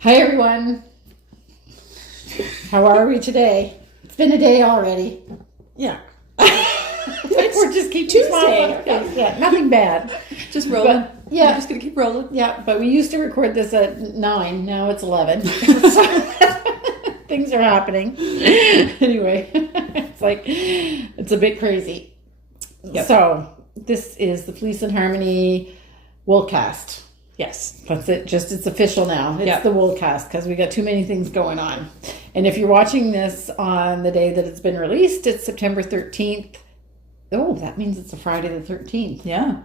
Hi everyone. How are we today? It's been a day already. Yeah. We're just keep Tuesday. Yeah, nothing bad. Just rolling. But, yeah. We're just going to keep rolling. Yeah, but we used to record this at 9. Now it's 11. Things are happening. Anyway, it's a bit crazy. Yep. So this is the Fleece and Harmony Woolcast. Yes. That's it. It's official now. It's the Woolcast because we got too many things going on. And if you're watching this on the day that it's been released, it's September 13th. Oh, that means it's a Friday the 13th. Yeah.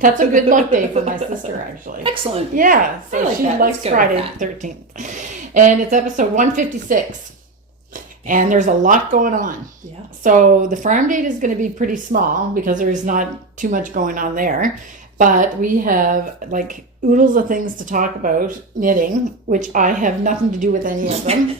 That's a good luck day for my sister, actually. Excellent. Yeah. So she likes Friday the 13th. And it's episode 156. And there's a lot going on. Yeah. So the farm date is going to be pretty small because there's not too much going on there. But we have like oodles of things to talk about knitting, which I have nothing to do with any of them.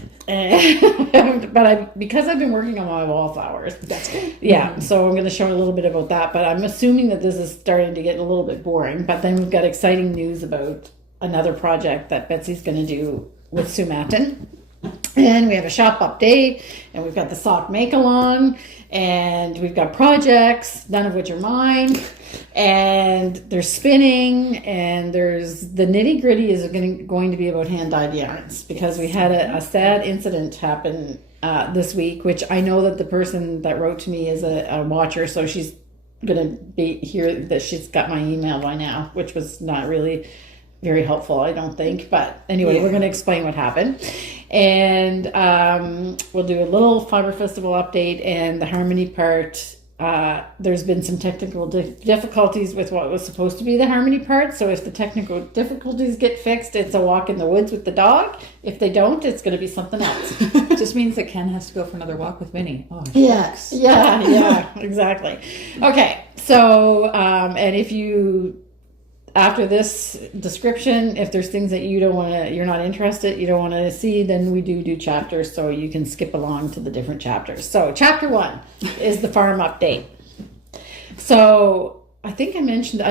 But because I've been working on my wallflowers. That's good. Yeah, so I'm going to show a little bit about that. But I'm assuming that this is starting to get a little bit boring. But then we've got exciting news about another project that Betsy's going to do with Sumatin. And we have a shop update, and we've got the sock make-along, and we've got projects, none of which are mine, and there's spinning, and there's the nitty-gritty is going to be about hand-dyed yarns, because we had a sad incident happen this week, which I know that the person that wrote to me is a watcher, so she's going to be here, that she's got my email by now, which was not really very helpful, I don't think. But anyway, we're going to explain what happened. And we'll do a little Fibre Festival update and the Harmony part. There's been some technical difficulties with what was supposed to be the Harmony part. So if the technical difficulties get fixed, it's a walk in the woods with the dog. If they don't, it's going to be something else. It just means that Ken has to go for another walk with Minnie. Oh, yes. Yeah, exactly. Okay, so, and if you... After this description, if there's things that you're not interested, you don't want to see, then we do chapters, so you can skip along to the different chapters. So chapter 1 is the farm update. So I think I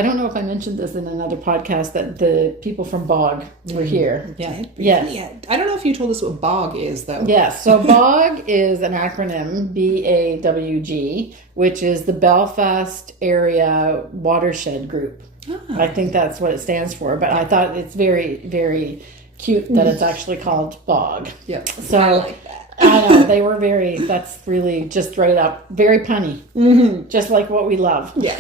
don't know if I mentioned this in another podcast, that the people from BOG were here. Yeah. Yes. I don't know if you told us what BOG is, though. Yes. So BOG is an acronym, BAWG, which is the Belfast Area Watershed Group. I think that's what it stands for, but I thought it's very, very cute that it's actually called BOG. Yeah, so I like that. I know, that's really just right up, very punny, just like what we love. Yeah.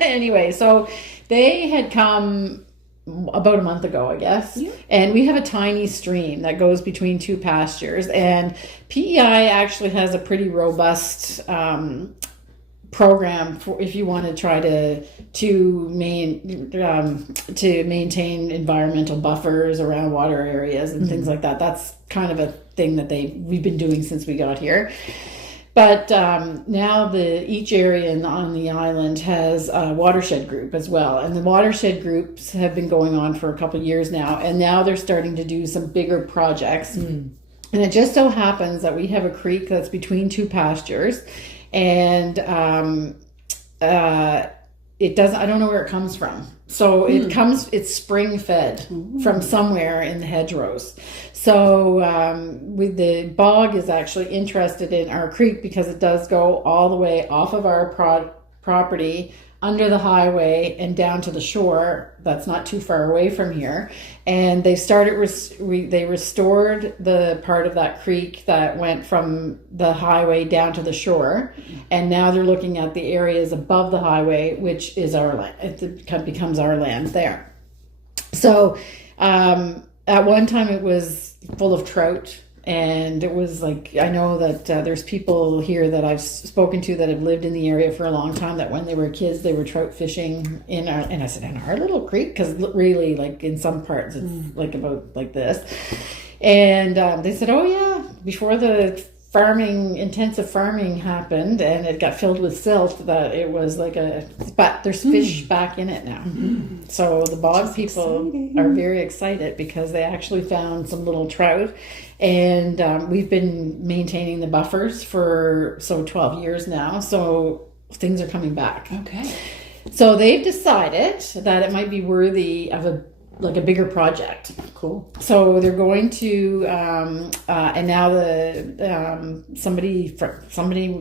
Anyway, so they had come about a month ago, I guess, and we have a tiny stream that goes between two pastures, and PEI actually has a pretty robust program for if you want to try to maintain environmental buffers around water areas and things like that. That's kind of a thing that we've been doing since we got here. But now each area on the island has a watershed group as well, and the watershed groups have been going on for a couple of years now, and now they're starting to do some bigger projects. And it just so happens that we have a creek that's between two pastures. And it doesn't, I don't know where it comes from. So it's spring fed from somewhere in the hedgerows. So the BOG is actually interested in our creek because it does go all the way off of our property, under the highway, and down to the shore. That's not too far away from here. And they they restored the part of that creek that went from the highway down to the shore. And now they're looking at the areas above the highway, which is our land. It becomes our land there. So at one time it was full of trout. And it was like, I know that there's people here that I've spoken to that have lived in the area for a long time, that when they were kids, they were trout fishing in our little creek, because really, like, in some parts, it's like about like this. And they said, oh yeah, before the intensive farming happened and it got filled with silt, that it was like but there's fish back in it now. So the BOG people are very excited because they actually found some little trout, and we've been maintaining the buffers for 12 years now, so things are coming back. Okay. So they've decided that it might be worthy of like a bigger project. Cool. So they're going to, and now somebody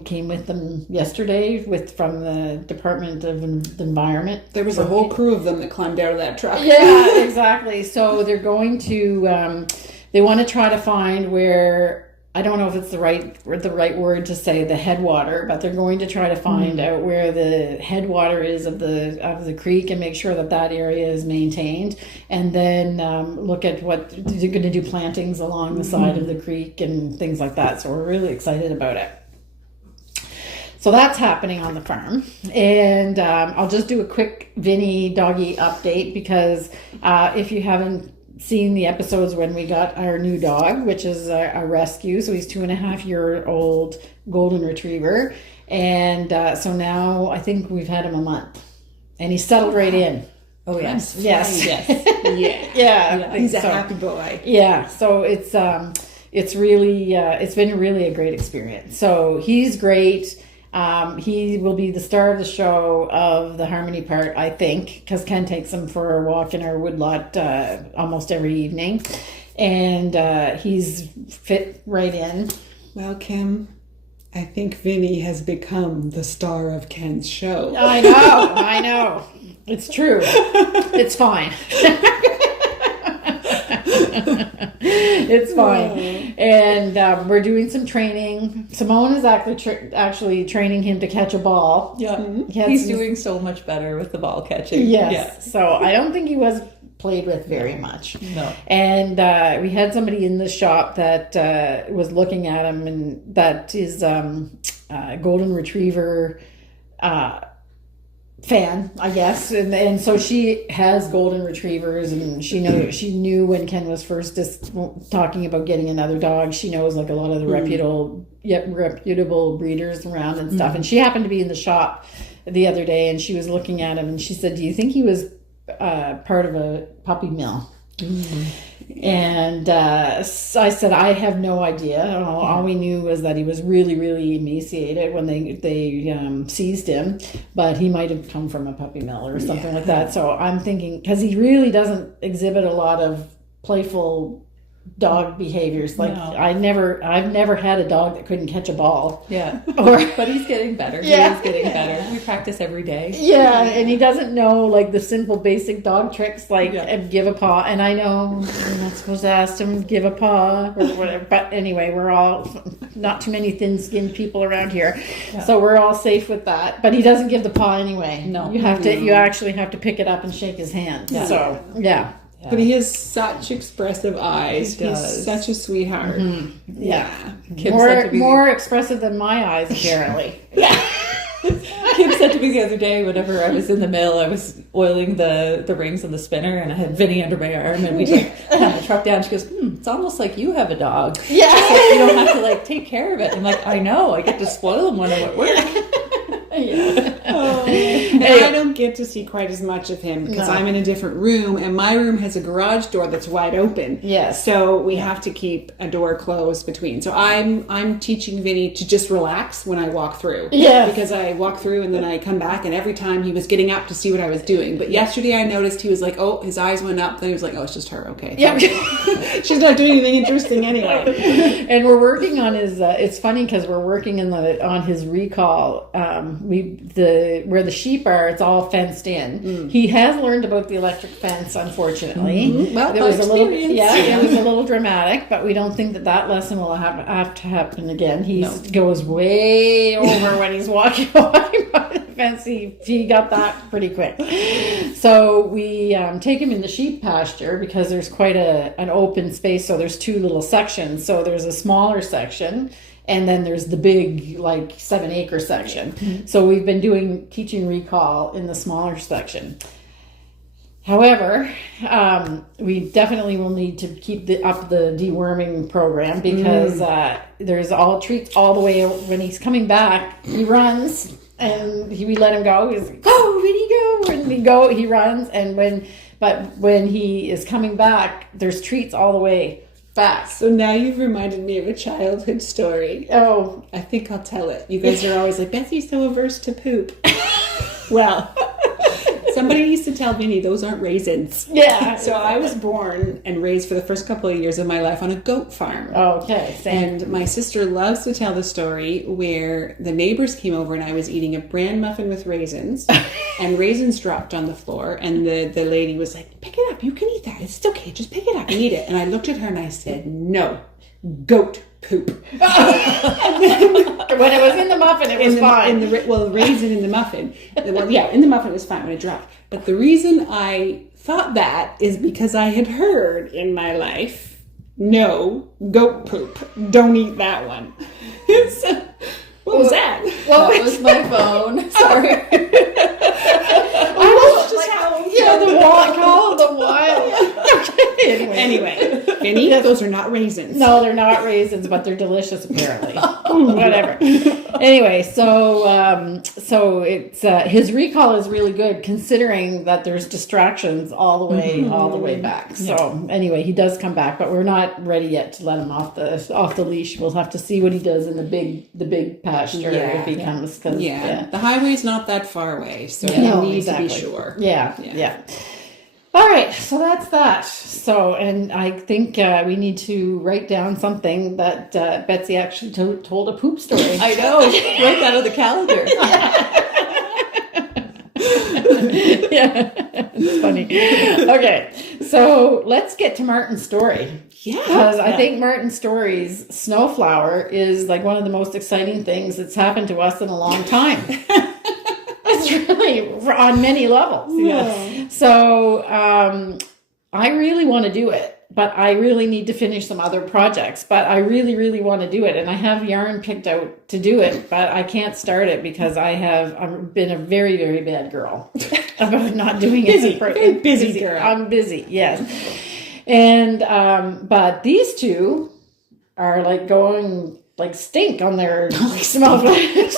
came with them yesterday from the Department of Environment. There was a whole crew of them that climbed out of that truck. Yeah, exactly. So they're going to, they want to try to find where, I don't know if it's the right word to say the headwater, but they're going to try to find out where the headwater is of the creek and make sure that area is maintained, and then look at what they're going to do, plantings along the side of the creek and things like that. So we're really excited about it. So that's happening on the farm. And I'll just do a quick Vinny doggy update, because if you haven't seen the episodes when we got our new dog, which is a rescue. So he's 2.5-year-old golden retriever. And so now I think we've had him a month. And he settled right in. Oh, yes. Yes. Yes. Yeah. He's a happy boy. Yeah. So it's really, it's been really a great experience. So he's great. He will be the star of the show of the Harmony part, I think, because Ken takes him for a walk in our woodlot almost every evening. And he's fit right in. Well, Kim, I think Vinny has become the star of Ken's show. I know. It's true. It's fine. It's fine. And we're doing some training. Simone is actually training him to catch a ball. Yeah. He's doing so much better with the ball catching. Yes. Yeah. So I don't think he was played with very much. No. And we had somebody in the shop that was looking at him, and that is golden retriever fan, I guess, and so she has golden retrievers, and she knew when Ken was first just talking about getting another dog. She knows like a lot of the reputable breeders around and stuff. And she happened to be in the shop the other day, and she was looking at him, and she said, "Do you think he was part of a puppy mill?" And so I said, I have no idea. All we knew was that he was really, really emaciated when they seized him, but he might have come from a puppy mill or something like that. So I'm thinking, because he really doesn't exhibit a lot of playful dog behaviors. Like No. I've never had a dog that couldn't catch a ball. Yeah. Or But he's getting better. Yeah. He is getting better. We practice every day. yeah, and he doesn't know like the simple basic dog tricks like give a paw. And I know I'm not supposed to ask him give a paw or whatever. But anyway, we're all not too many thin-skinned people around here, so we're all safe with that. But he doesn't give the paw anyway. No. You actually have to pick it up and shake his hand. Yeah. So yeah. But he has such expressive eyes. He does. He's such a sweetheart. Yeah. Kim said to me- More expressive than my eyes, apparently. Kim said to me the other day, whenever I was in the mill, I was oiling the rings on the spinner, and I had Vinny under my arm, and we just had the truck down. She goes, "It's almost like you have a dog. Yeah. It's like you don't have to like take care of it." I'm like, "I know. I get to spoil him when I'm at work." And I don't get to see quite as much of him because No. I'm in a different room, and my room has a garage door that's wide open. Yes. So we have to keep a door closed between. So I'm teaching Vinny to just relax when I walk through. Yes. Because I walk through and then I come back, and every time he was getting up to see what I was doing. But yesterday I noticed he was like, oh, his eyes went up. Then he was like, oh, it's just her. Okay. Yeah. She's not doing anything interesting anyway. And we're working on his. It's funny because we're working on his recall. Where the sheep are, it's all fenced in. He has learned about the electric fence, unfortunately. Well, it was experience. it was a little dramatic, but we don't think that lesson will have to happen again. He goes way over when he's walking by the fence. He got that pretty quick. So we take him in the sheep pasture because there's quite an open space. So there's two little sections. So there's a smaller section, and then there's the big, like 7-acre section. So we've been teaching recall in the smaller section. However, we definitely will need to keep up the deworming program because there's all treats all the way when he's coming back. He runs, and we let him go. He's like, go, Vinny, go. When we go, he runs, and when he is coming back, there's treats all the way back. So now you've reminded me of a childhood story. Oh, I think I'll tell it. You guys are always like, Betsy's so averse to poop. Well, Somebody used to tell Vinny, those aren't raisins. Yeah. So I was born and raised for the first couple of years of my life on a goat farm. Okay. Same. And my sister loves to tell the story where the neighbors came over and I was eating a bran muffin with raisins and raisins dropped on the floor. And the lady was like, pick it up. You can eat that. It's okay. Just pick it up and eat it. And I looked at her and I said, no, goat poop. When it was in the muffin, it was fine. The raisin in the muffin. Well, yeah, in the muffin it was fine when it dropped. But the reason I thought that is because I had heard in my life, no, goat poop. Don't eat that one. So, what was that? Well, that was my phone. Sorry. The wild. Anyway, Vinny, those are not raisins. No, they're not raisins, but they're delicious apparently. Whatever. Anyway, so it's his recall is really good considering that there's distractions all the way back. So anyway, he does come back, but we're not ready yet to let him off the leash. We'll have to see what he does in the big pasture if he comes. The highway's not that far away, so you need to be sure. Yeah. All right, so that's that. So, and I think we need to write down something that Betsy actually told a poop story. I know. Write that on the calendar. Yeah, it's funny. Okay, so let's get to Martin's story. Yeah. Because I think Martin's story's Snowflower is like one of the most exciting things that's happened to us in a long time. It's really on many levels. Yeah. So I really want to do it, but I really need to finish some other projects. But I really, really want to do it. And I have yarn picked out to do it, but I can't start it because I've been a very, very bad girl about not doing it. Very busy girl. I'm busy, yes. And but these two are like going like stink on their snowflowers.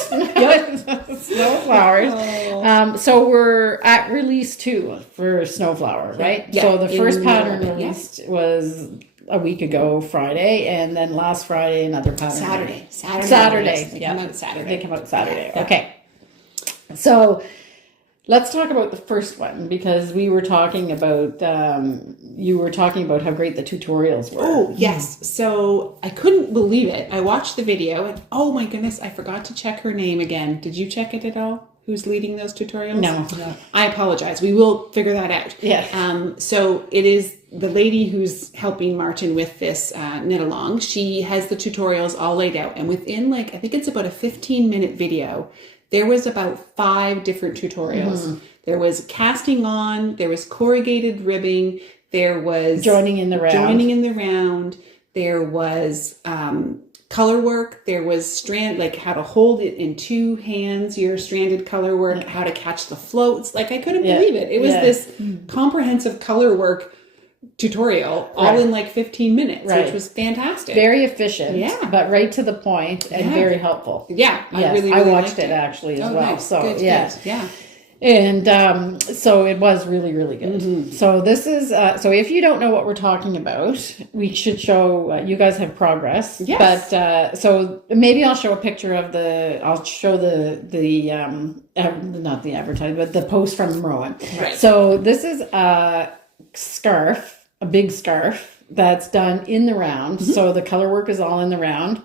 So we're at release 2 for Snowflower, right? Yeah. So the first pattern released was a week ago, Friday, and then last Friday another pattern. Saturday. They come out Saturday. They come out Saturday. Yeah. Okay. So let's talk about the first one because we were talking about you were talking about how great the tutorials were. Oh, yes. So I couldn't believe it. I watched the video and oh my goodness, I forgot to check her name again. Did you check it at all? Who's leading those tutorials? No. I apologize. We will figure that out. Yeah. So it is the lady who's helping Martin with this knit along. She has the tutorials all laid out. And within I think it's about a 15-minute video, there was about 5 different tutorials. Mm-hmm. There was casting on, there was corrugated ribbing, there was joining in the round. There was color work. There was strand, how to hold it in 2 hands, your stranded color work, how to catch the floats. I couldn't believe it. It was this comprehensive color work tutorial all in 15 minutes, which was fantastic. Very efficient, but right to the point and very helpful. Yeah, I watched it actually as well. Nice. So good. Yeah. And so it was really, really good. Mm-hmm. So this is, so if you don't know what we're talking about, we should show, you guys have progress. Yes. But, so maybe I'll show a picture of I'll show not the advertisement, but the post from ROWAN. Right. So this is a scarf, a big scarf that's done in the round. Mm-hmm. So the color work is all in the round.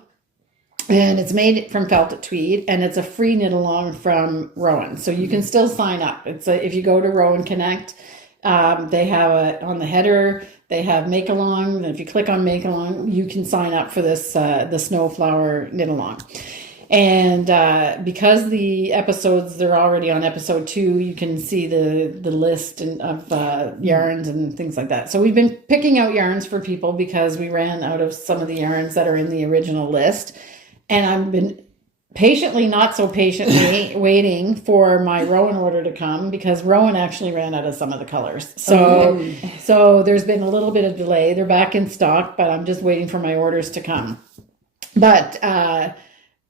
And it's made from felt at TWEED, and it's a free knit along from ROWAN. So you can still sign up. If you go to ROWAN Connect, they have on the header, they have make along. And if you click on make along, you can sign up for this, the Snowflower knit along. And because the episodes, they're already on episode 2, you can see the list of yarns and things like that. So we've been picking out yarns for people because we ran out of some of the yarns that are in the original list. And I've been not so patiently waiting for my ROWAN order to come because ROWAN actually ran out of some of the colors. So there's been a little bit of delay. They're back in stock, but I'm just waiting for my orders to come. But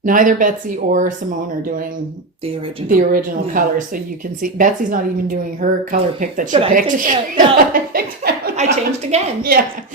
neither Betsy or Simone are doing the original colors. So you can see Betsy's not even doing her color pick that she picked. I changed again. Yeah.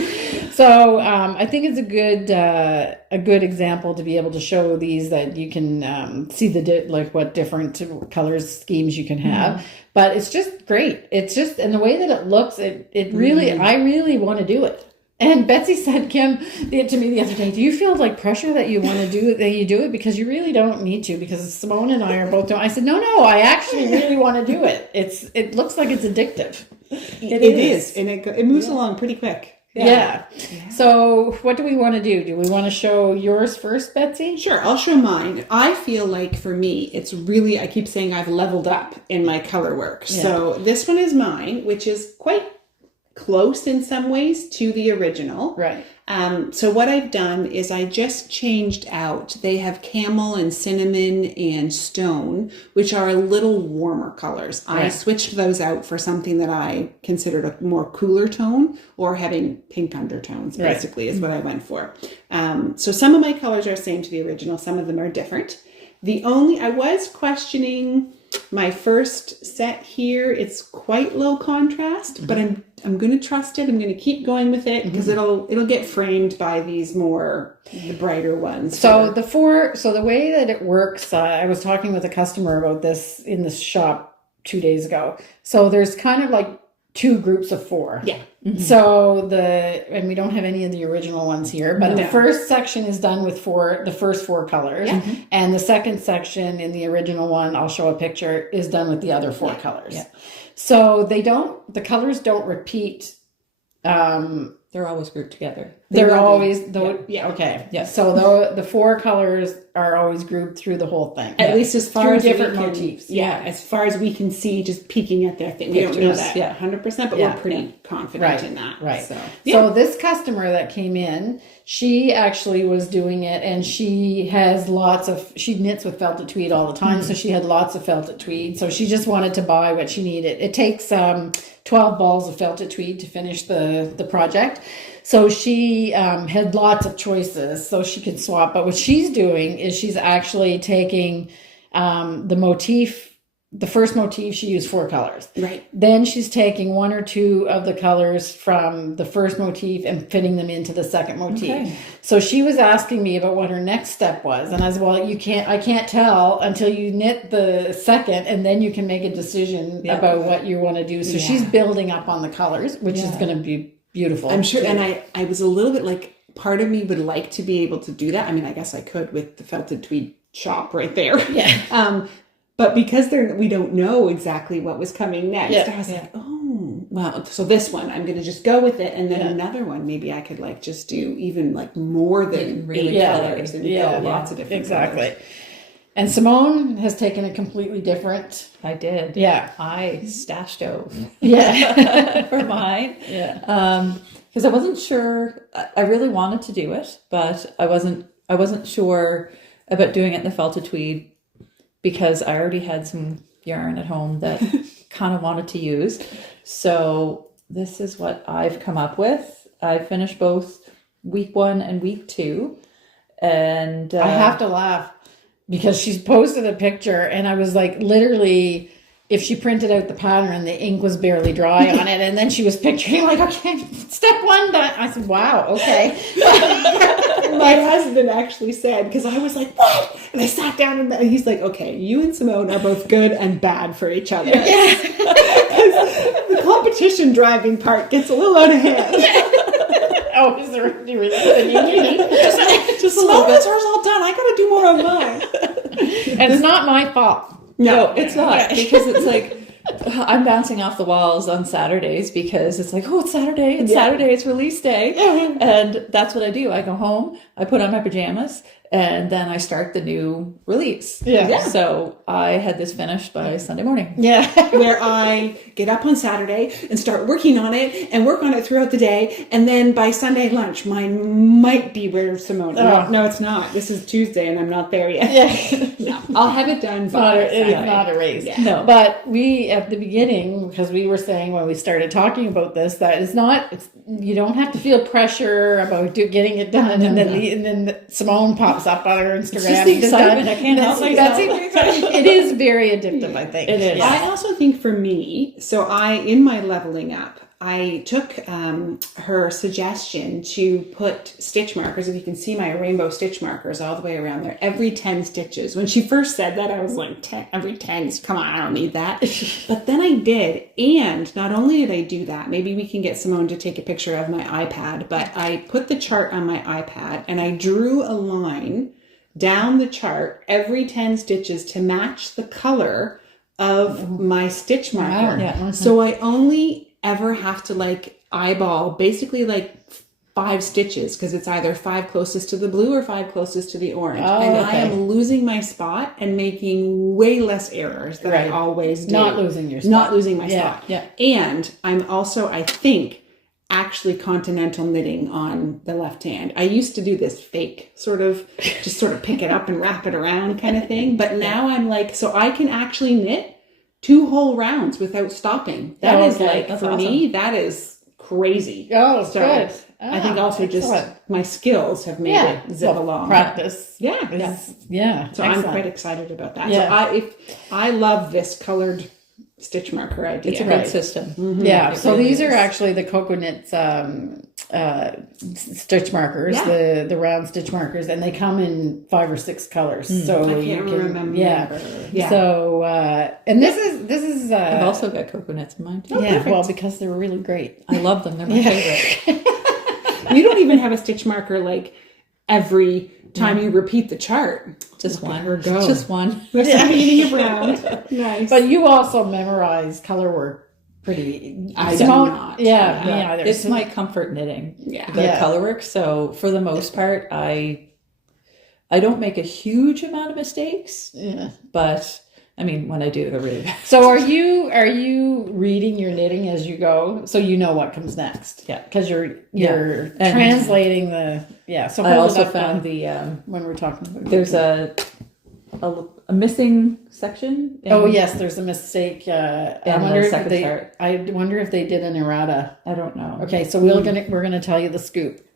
So I think it's a good example to be able to show these, that you can see what different colors schemes you can have. But it's just great. It's just, and the way that it looks, it really, I really want to do it. And Betsy said, Kim, to me the other day, do you feel like pressure that you want to do it, that you do it? Because you really don't need to, because Simone and I are both doing. I said, no, I actually really want to do it. It looks like it's addictive. It is. And it moves along pretty quick. Yeah. So what do we want to do? Do we want to show yours first, Betsy? Sure, I'll show mine. I feel like for me, it's really, I keep saying I've leveled up in my color work. Yeah. So this one is mine, which is quite close in some ways to the original. Right. So what I've done is I just changed out. They have camel and cinnamon and stone, which are a little warmer colors. Right. I switched those out for something that I considered a more cooler tone, or having pink undertones, basically, is what I went for. So some of my colors are the same to the original. Some of them are different. I was questioning my first set here. It's quite low contrast, but I'm going to trust it. I'm going to keep going with it, because it'll get framed by these the brighter ones. So the way that it works, I was talking with a customer about this in the shop 2 days ago. So there's kind of like 2 groups of 4. Yeah. So and we don't have any of the original ones here, but the first section is done with the first 4 colors. Yeah. And the second section in the original one, I'll show a picture, is done with the other 4 colors. Yeah. So the colors don't repeat. They're always grouped together. They're always, okay. Yeah. So the 4 colors are always grouped through the whole thing. At least as far as different motifs. Yeah, as far as we can see, just peeking at their thing. We don't know that 100%, but we're pretty confident in that. Right. So this customer that came in, she actually was doing it, and she knits with felted tweed all the time, so she had lots of felted tweed. So she just wanted to buy what she needed. It takes 12 balls of felted tweed to finish the project. So she had lots of choices, so she could swap. But what she's doing is she's actually taking the motif. The first motif, she used 4 colors. Right. Then she's taking 1 or 2 of the colors from the first motif and fitting them into the second motif. Okay. So she was asking me about what her next step was. And I said, well, I can't tell until you knit the second, and then you can make a decision about what you want to do. So she's building up on the colors, which is going to be beautiful. I'm sure. And I was a little bit like, part of me would like to be able to do that. I mean, I guess I could with the felted tweed shop right there. Yeah. But because we don't know exactly what was coming next, I was like, oh, wow. So this one, I'm going to just go with it. And then another one, maybe I could just do even more than really colors and go lots of different colors. And Simone has taken a completely different. I did. Yeah. I stashed out. Yeah. For mine. Yeah. Because I wasn't sure. I really wanted to do it, but I wasn't sure about doing it in the felted tweed, because I already had some yarn at home that kind of wanted to use. So this is what I've come up with. I finished both week 1 and week 2. And I have to laugh, because she's posted a picture, and I was like, literally, if she printed out the pattern, the ink was barely dry on it. And then she was picturing okay, step 1 done. I said, wow, okay. My husband actually said, because I was like, what? And I sat down, and he's like, okay, you and Simone are both good and bad for each other. Yes. The competition driving part gets a little out of hand. Oh, is there really just a little bit? Hers all done. I got to do more on mine. And it's not my fault. No, it's not. Because it's like, I'm bouncing off the walls on Saturdays, because it's like, oh, it's Saturday. It's Saturday. It's release day. And that's what I do. I go home, I put on my pajamas, and then I start the new release. Yeah. So I had this finished by Sunday morning. Yeah. Where I get up on Saturday and start working on it and work on it throughout the day. And then by Sunday lunch, mine might be where Simone. No, it's not. This is Tuesday and I'm not there yet. Yeah. No, I'll have it done by It is not a race. Yeah. No. But we, at the beginning, because we were saying when we started talking about this, that you don't have to feel pressure about getting it done. And then Simone pops up on her Instagram. It's just the excitement. I can't help myself. It is very addictive, I think. It is. I also think for me, so in my leveling up, I took her suggestion to put stitch markers, if you can see my rainbow stitch markers all the way around there, every 10 stitches. When she first said that, I was like, 10, every 10, come on, I don't need that. But then I did. And not only did I do that, maybe we can get Simone to take a picture of my iPad, but I put the chart on my iPad and I drew a line down the chart every 10 stitches to match the color of my stitch marker. Wow. Yeah. So I only ever have to like eyeball basically like 5 stitches, because it's either 5 closest to the blue or 5 closest to the orange. Oh, and okay. I am losing my spot and making way less errors than I always do. Not losing your spot. Not losing my spot. Yeah. And I'm also, I think, actually continental knitting on the left hand. I used to do this fake sort of pick it up and wrap it around kind of thing. But now I'm like, so I can actually knit 2 whole rounds without stopping. That is like, that's for awesome. me, that is crazy. Oh, So good. I think also excellent. just my skills have made it zip along. Practice. Yeah. Yeah. So I'm quite excited about that. Yeah. So I love this colored stitch marker idea. It's a good system. Yeah, It so really these is. are actually the Cocoa Knits stitch markers, the round stitch markers, and they come in 5 or 6 colors. So I you can't can, remember. Yeah. So and this is I've also got coconuts in mine too. well, because they're really great. I love them. They're my favorite. You don't even have a stitch marker like every time you repeat the chart. Just Look at one. her go. Just one. There's something eating around. Nice. But you also memorize color work pretty. I do Simone- not. Yeah, me either. It's my comfort knitting. Yeah. The color work. So for the most part, I don't make a huge amount of mistakes, Yeah. but I mean, when I do, they're really bad. So are you reading your knitting as you go, so you know what comes next? Yeah. Because you're And translating the So I hold also it up found when we're talking about there's a missing section. yes, there's a mistake. I In wonder the if second they. chart. I wonder if they did an errata. I don't know. Okay, so we're gonna tell you the scoop.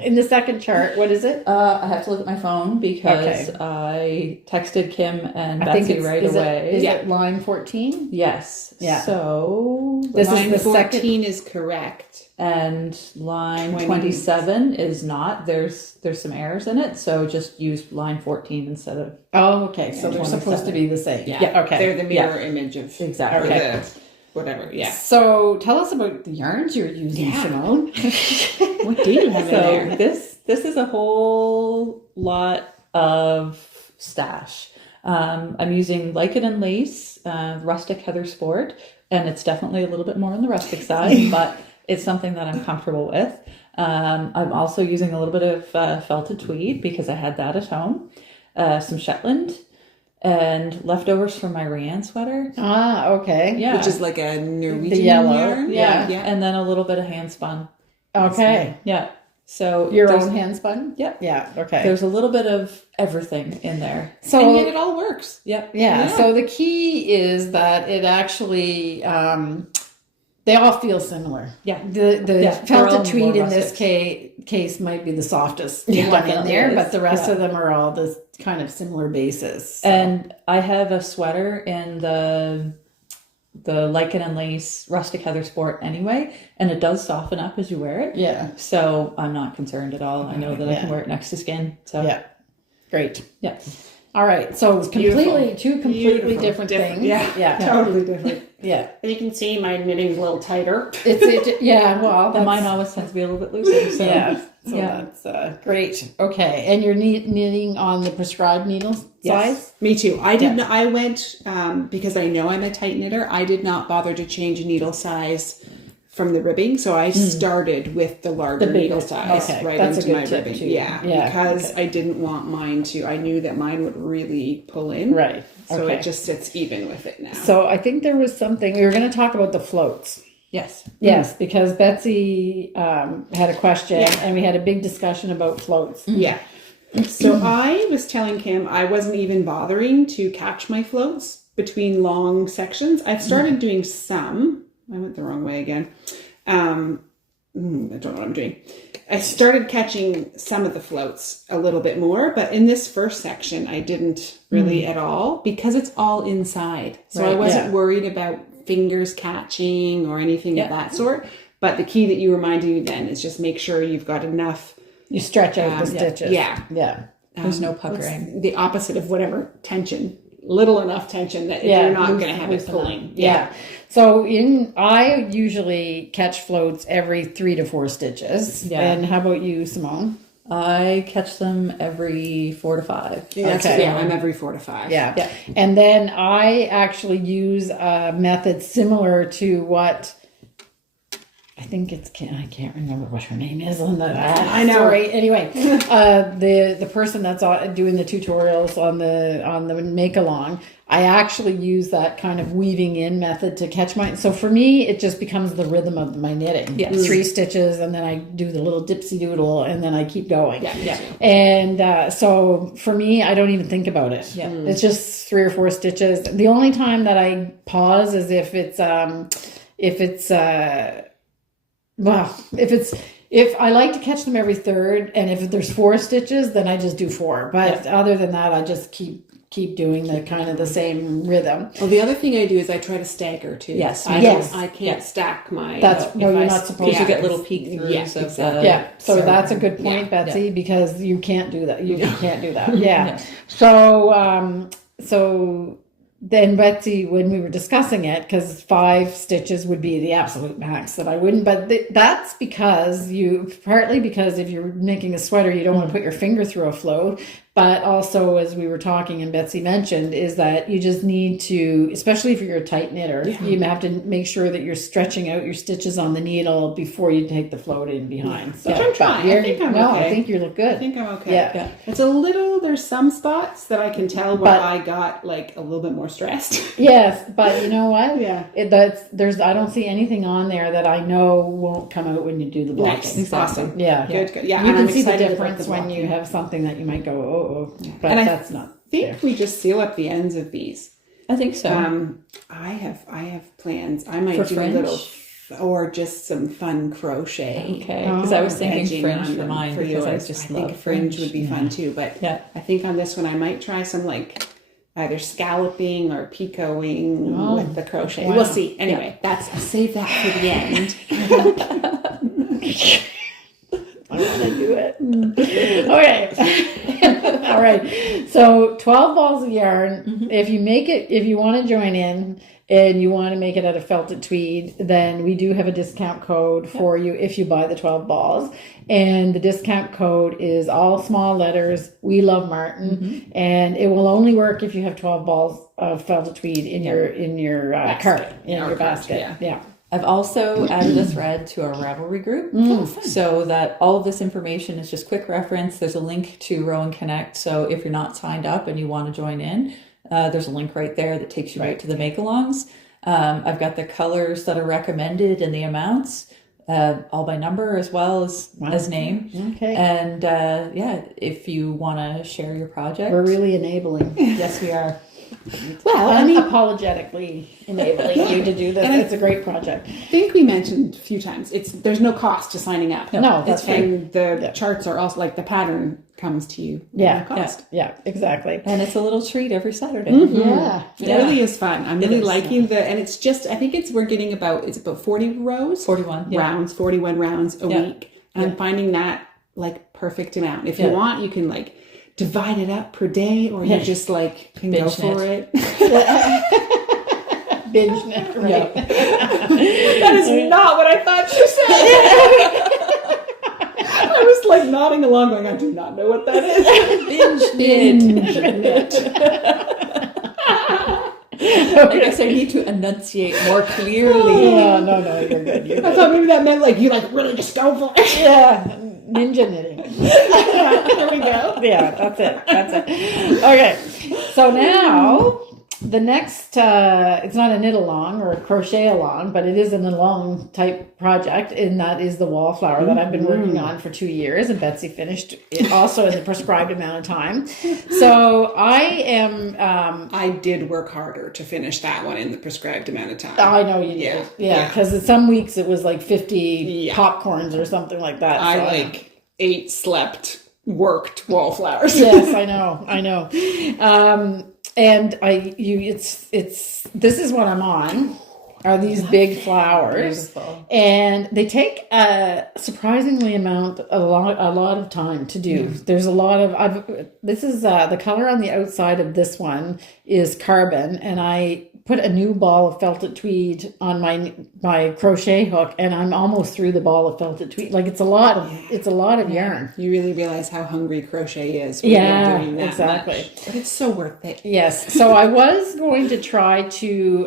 In the second chart, what is it? I have to look at my phone because Okay. I texted Kim and I think Betsy it's right is away. it line 14? Yes. Yeah. So This is Line the 14 is correct. and line 20. 27 is not. There's some errors in it, so just use line 14 instead of Oh, okay. So they're 27. supposed to be the same. Yeah. Okay. They're the mirror image of exactly. or the whatever. Yeah. So tell us about the yarns you're using, Yeah. Simone. What do you have in So there? this is a whole lot of stash. I'm using Lichen and Lace, Rustic Heather Sport, and it's definitely a little bit more on the rustic side, but it's something that I'm comfortable with. I'm also using a little bit of felted tweed because I had that at home, some Shetland, and leftovers from my Rayanne sweater. Ah, okay. Yeah. Which is like a Norwegian The yellow. yarn. Yeah. Yeah. And then a little bit of hand spun. Okay. Yeah. So Your there's- own hand spun? Yep. Yeah. Okay. There's a little bit of everything in there. So And yet it all works. Yep. yeah. Yeah. So the key is that it actually they all feel similar. Yeah. The Yeah, they're all felted tweed more in this rustic. case might be the softest Yeah, one in definitely there, is. but the rest Yeah. of them are all this kind of similar basis. So. And I have a sweater in the Lichen and Lace Rustic Heather Sport anyway, and it does soften up as you wear it. yeah. So I'm not concerned at all. I know that I can Yeah. wear it next to skin. So Yeah. Great. yeah. All right. So it's completely two completely Beautiful. different things. Yeah. Yeah. Totally different. Yeah. And you can see my knitting's a little tighter. Yeah, well, And that's, mine always tends to be a little bit looser. So yeah. So yeah. that's great. Okay. And you're knitting on the prescribed needle size? Me too. I did not. I went because I know I'm a tight knitter. I did not bother to change needle size from the ribbing, so I started with the larger The bigger- needle size okay, right that's a into good my tip ribbing. too. Yeah, Yeah, because okay. I didn't want mine to. I knew that mine would really pull in, Right. So Okay. it just sits even with it now. So I think there was something, we were going to talk about the floats. Yes. Yes, because Betsy had a question and we had a big discussion about floats. Yeah. So I was telling Kim I wasn't even bothering to catch my floats between long sections. I've started doing some. I went the wrong way again. I don't know what I'm doing. I started catching some of the floats a little bit more, but in this first section, I didn't really at all because it's all inside. So I Right, wasn't yeah. worried about fingers catching or anything of that sort. But the key that you reminded me then is just make sure you've got enough. You stretch out the stitches. Yeah. There's no puckering. The opposite of whatever tension. Little enough tension that you're not going to have it pulling. Yeah. So I usually catch floats every 3 to 4 stitches. Yeah. And how about you, Simone? I catch them every 4 to 5. I'm every 4 to 5. Yeah. And then I actually use a method similar to what I think I can't remember what her name is on the. I know. Sorry. Anyway, the person that's doing the tutorials on the make along, I actually use that kind of weaving in method to catch my. So for me, it just becomes the rhythm of my knitting. Yes. 3 stitches, and then I do the little dipsy doodle, and then I keep going. Yeah. And so for me, I don't even think about it. Yeah. It's just 3 or 4 stitches. The only time that I pause is if I like to catch them every 3rd, and if there's 4 stitches, then I just do 4. But other than that, I just keep doing the kind of the same rhythm. Well, the other thing I do is I try to stagger too. Yes. I can't stack my. You're not supposed to get little peek throughs. Yes, exactly. So that's a good point, Betsy, because you can't do that. You can't do that. Yeah. So then Betsy, when we were discussing it, because 5 stitches would be the absolute max that I wouldn't, but that's partly because if you're making a sweater, you don't want to put your finger through a float, but also, as we were talking and Betsy mentioned, is that you just need to, especially if you're a tight knitter, you have to make sure that you're stretching out your stitches on the needle before you take the float in behind. So, which I'm trying. I think I'm okay. I think you look good. I think I'm okay. Yeah. It's there's some spots that I can tell where I got like a little bit more stressed. Yes, but you know what? Yeah. I don't see anything on there that I know won't come out when you do the blocking. Nice. Exactly. Awesome. Yeah. Good. Yeah. You can see the difference when you have something that you might go, but that's not. I think we just seal up the ends of these. I think so. I have plans. I might do fringe? a little, or just some fun crochet. Okay, because I was thinking edging fringe on for them mine for because yours. I just think love fringe would be fun too. But I think on this one I might try some like either scalloping or picoing with the crochet. Wow. We'll see. Anyway, I'll save that for the end. I want to do it. Okay. All right. So 12 balls of yarn. Mm-hmm. If you want to join in and you want to make it out of felted tweed, then we do have a discount code for you if you buy the 12 balls. And the discount code is all small letters. We love Martin, and it will only work if you have 12 balls of felted tweed in your cart, in your basket. Yeah. I've also added a thread to our Ravelry group so that all of this information is just quick reference. There's a link to ROWAN Connect. So if you're not signed up and you want to join in, there's a link right there that takes you right to the make-alongs. I've got the colors that are recommended and the amounts, all by number as well as name. Okay. And if you want to share your project. We're really enabling. Yes, we are. Well, unapologetically enabling you to do this. And it's a great project. I think we mentioned a few times, there's no cost to signing up. No, that's free. And the charts are also like the pattern comes to you. Yeah, no cost. Yeah, exactly. And it's a little treat every Saturday. Mm-hmm. Yeah. It really is fun. I'm really liking and it's just, I think we're getting about 40 rows? 41. Rounds, 41 rounds a week. And I'm finding that like perfect amount. If you want, you can like divide it up per day, or you just like can go for it. Binge knit, right? That is not what I thought you said. I was like nodding along going, I do not know what that is. Binge knit. I guess I need to enunciate more clearly. No, you're good. I thought maybe that meant like you like really just go for it. Yeah, ninja knitting. There we go. Yeah, that's it. Okay, so now the next, it's not a knit along or a crochet along, but it is an along type project, and that is the Wallflower that I've been working on for 2 years, and Betsy finished it also in the prescribed amount of time. So I did work harder to finish that one in the prescribed amount of time. I know you did. Yeah, because some weeks it was like 50 popcorns or something like that. I ate, slept, worked Wallflowers. Yes, I know. And this is what I'm on. are these big flowers. Beautiful. And they take a surprisingly a lot of time to do. There's a lot of, this is the color on the outside of this one is carbon, and I put a new ball of felted tweed on my crochet hook, and I'm almost through the ball of felted tweed. Like it's a lot of yarn. You really realize how hungry crochet is when you're doing that exactly. much. But it's so worth it. Yes. So I was going to try to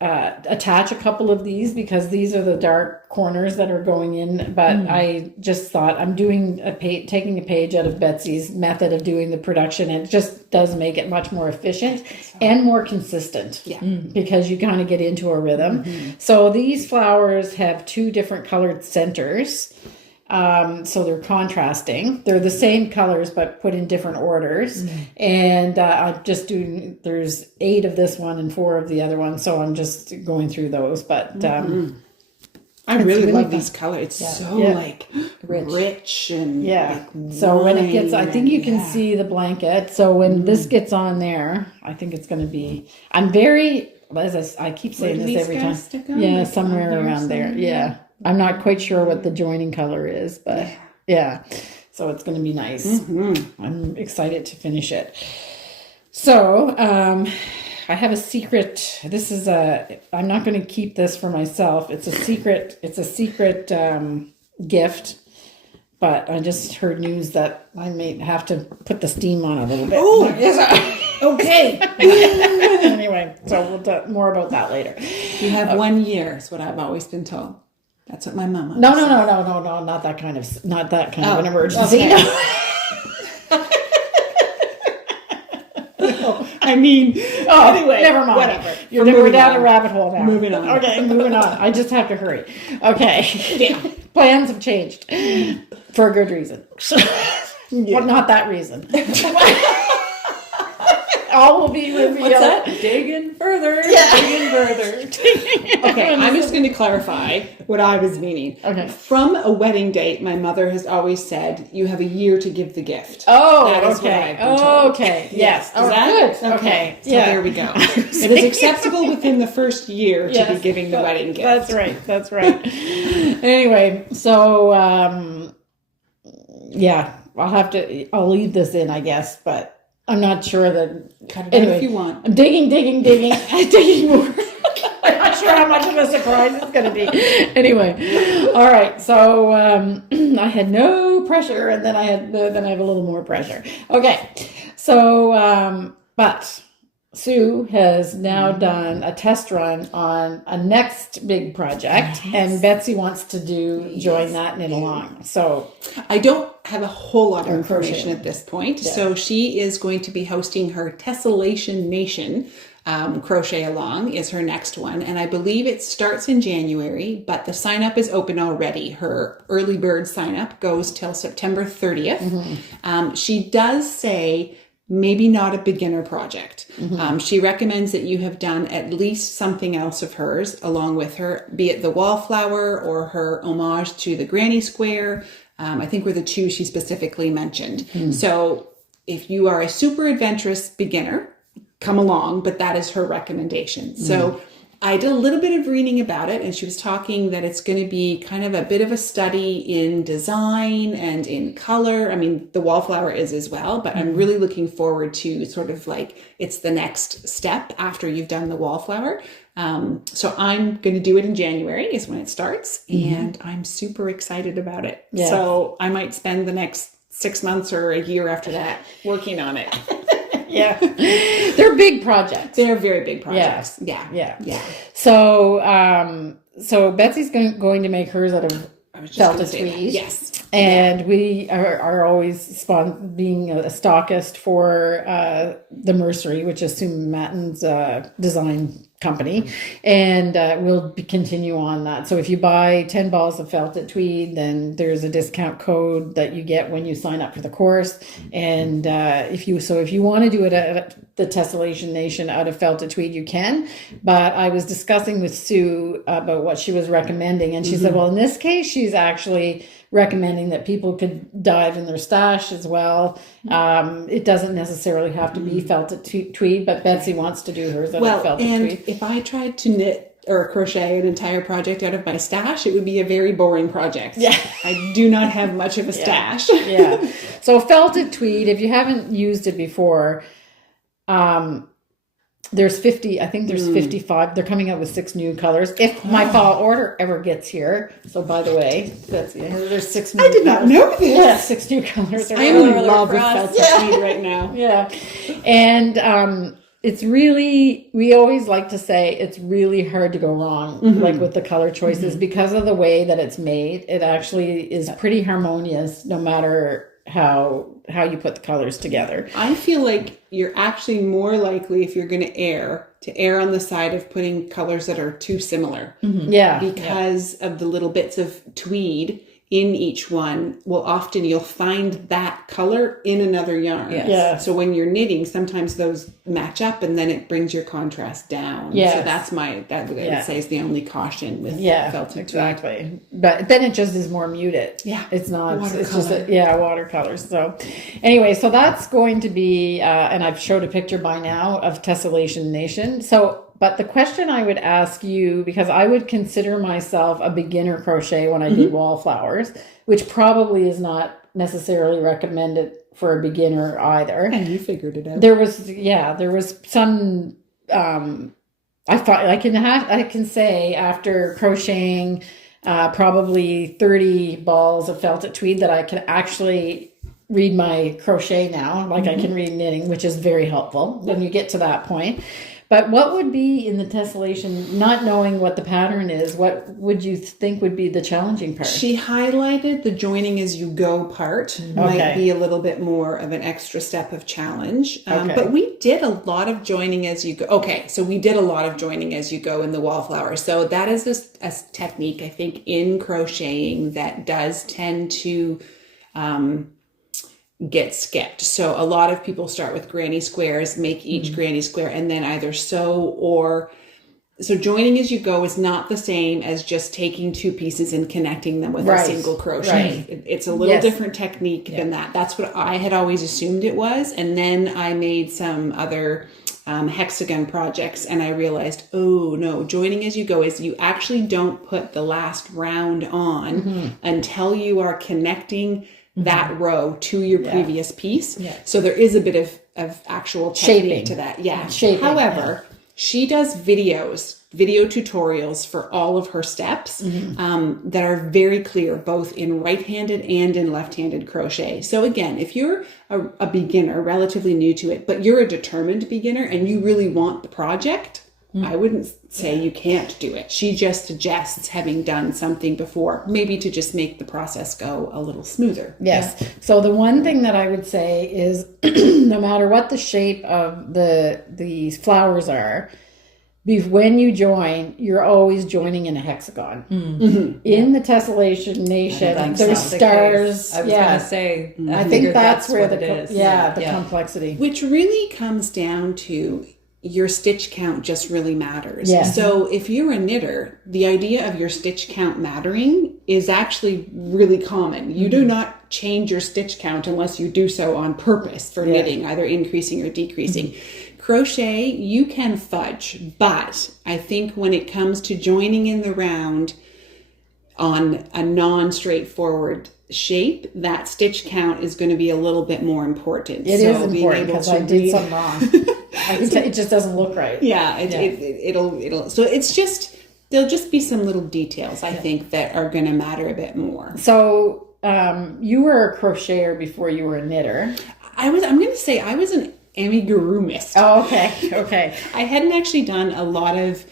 attach a couple of these, because these are the dark corners that are going in. But I just thought I'm doing taking a page out of Betsy's method of doing the production, and it just does make it much more efficient and more consistent. Yeah. Because you kind of get into a rhythm. So these flowers have 2 different colored centers. So they're contrasting. They're the same colors, but put in different orders. And I'm just doing, there's 8 of this one and 4 of the other one. So I'm just going through those. But I really love these colors. It's so like rich and like so when it gets, I think you can yeah. see the blanket. So when this gets on there, I think it's going to be, I'm very, as I keep saying this every time. Yeah, somewhere around there. Yeah. I'm not quite sure what the joining color is, but yeah. So it's going to be nice. I'm excited to finish it. So I have a secret. This is I'm not going to keep this for myself. It's a secret gift. But I just heard news that I may have to put the steam on a little bit. Oh, okay. Anyway, so we'll talk more about that later. You have 1 year, is what I've always been told. That's what my mama No, not that kind of an emergency. Okay. I mean, anyway, never mind. Whatever. We're down a rabbit hole now. Moving on. Okay, moving on. I just have to hurry. Okay. Yeah. Plans have changed for a good reason. But not that reason. All will be revealed. What's that? Digging further. Digging further. Okay, I'm just going to clarify what I was meaning. Okay. From a wedding date, my mother has always said, you have a year to give the gift. Oh, that is okay. what I've been told. Okay. Yes. Is that good? Okay. So there we go. It is acceptable within the first year to be giving the wedding gift. That's right. Anyway, so I'll leave this in, I guess, but I'm not sure that. Cut it out if you want. I'm digging, digging more. I'm not sure how much of a surprise it's going to be. Anyway, all right. So I had no pressure, and then I have a little more pressure. Okay. So, but Sue has now done a test run on a next big project, and Betsy wants to join that knit along. So I don't have a whole lot of information at this point. Yeah. So she is going to be hosting her Tessellation Nation. Crochet Along is her next one, and I believe it starts in January, but the sign up is open already. Her early bird sign up goes till September 30th. She does say maybe not a beginner project. She recommends that you have done at least something else of hers along with her, be it the Wallflower or her homage to the granny square. I think were the 2 she specifically mentioned. So if you are a super adventurous beginner, come along, but that is her recommendation. So I did a little bit of reading about it, and she was talking that it's going to be kind of a bit of a study in design and in color. I mean, the Wallflower is as well, but I'm really looking forward to sort of like, it's the next step after you've done the Wallflower. So I'm going to do it in January is when it starts, and I'm super excited about it. Yeah. So I might spend the next 6 months or a year after that working on it. Yeah. They're big projects. They're very big projects. Yeah. So, so Betsy's going to make hers out of felted tweed. Yes. And we are always being a stockist for the Mercerie, which is Sue Matten's design company, and we'll continue on that. So if you buy 10 balls of felted tweed, then there's a discount code that you get when you sign up for the course. And if you want to do it the Tessellation Nation out of felted tweed, you can. But I was discussing with Sue about what she was recommending, and she said, well, in this case, she's actually recommending that people could dive in their stash as well. It doesn't necessarily have to be felted tweed, but Betsy wants to do hers out of felted tweed. If I tried to knit or crochet an entire project out of my stash, it would be a very boring project. Yeah. I do not have much of a stash. Yeah. So felted tweed, if you haven't used it before, there's 50, I think there's 55. They're coming out with 6 new colors. If my fall order ever gets here. So by the way, there's 6 new colors. I did not know this. Yeah, 6 new colors. I am in love with felted tweed right now. Yeah. And it's really, we always like to say it's really hard to go wrong, like with the color choices, because of the way that it's made. It actually is pretty harmonious no matter how you put the colors together. I feel like you're actually more likely, if you're going to err on the side of putting colors that are too similar. Yeah. Because of the little bits of tweed in each one. Well, often you'll find that color in another yarn. Yes. Yeah. So when you're knitting, sometimes those match up and then it brings your contrast down. Yes. So that's I would say is the only caution with felted tweed. Exactly. But then it just is more muted. Yeah. It's not, Watercolor. it's just, watercolors. So anyway, so that's going to be, and I've showed a picture by now of Tessellation Nation. But the question I would ask you, because I would consider myself a beginner crochet when I did Wallflowers, which probably is not necessarily recommended for a beginner either. And you figured it out. There was some, I thought I can say after crocheting probably 30 balls of felted tweed that I can actually read my crochet now, like I can read knitting, which is very helpful when you get to that point. But what would be in the tessellation, not knowing what the pattern is, what would you think would be the challenging part? She highlighted the joining as you go part might be a little bit more of an extra step of challenge. But we did a lot of joining as you go. Okay, so we did a lot of joining as you go in the Wallflower. So that is a technique, I think, in crocheting that does tend to get skipped. So a lot of people start with granny squares, make each granny square, and then either sew or... So joining as you go is not the same as just taking 2 pieces and connecting them with a single crochet. It's a little different technique than that. That's what I had always assumed it was. And then I made some other hexagon projects and I realized, oh no, joining as you go is you actually don't put the last round on until you are connecting that row to your previous piece. So there is a bit of actual technique to that. However, she does video tutorials for all of her steps that are very clear, both in right-handed and in left-handed crochet. So again, if you're a beginner, relatively new to it, but you're a determined beginner and you really want the project, I wouldn't say you can't do it. She just suggests having done something before, maybe to just make the process go a little smoother. Yes. So the one thing that I would say is no matter what the shape of the flowers are, when you join, you're always joining in a hexagon. In the Tessellation Nation, there's stars. I was going to say, I think that's where what it is. The complexity. Which really comes down to your stitch count just really matters. Yes. So if you're a knitter, the idea of your stitch count mattering is actually really common. You do not change your stitch count unless you do so on purpose for knitting, either increasing or decreasing. Crochet, you can fudge, but I think when it comes to joining in the round on a non-straightforward shape, that stitch count is going to be a little bit more important. It is important because I did something wrong. I can tell it just doesn't look right. Yeah, it'll. So it's just there'll just be some little details I think that are going to matter a bit more. So you were a crocheter before you were a knitter. I'm going to say I was an amigurumiist. Oh, okay. I hadn't actually done a lot of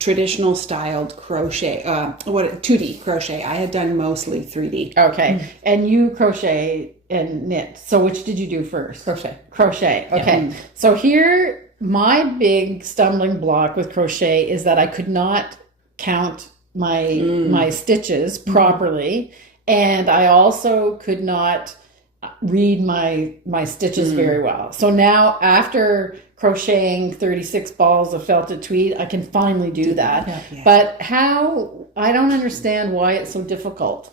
traditional styled crochet, 2D crochet. I had done mostly 3D. Okay. And you crochet and knit. So which did you do first? Crochet. Okay. Yeah. So here, my big stumbling block with crochet is that I could not count my stitches properly. And I also could not read my stitches very well. So now after crocheting 36 balls of felted tweed, I can finally do that. But how, I don't understand why it's so difficult.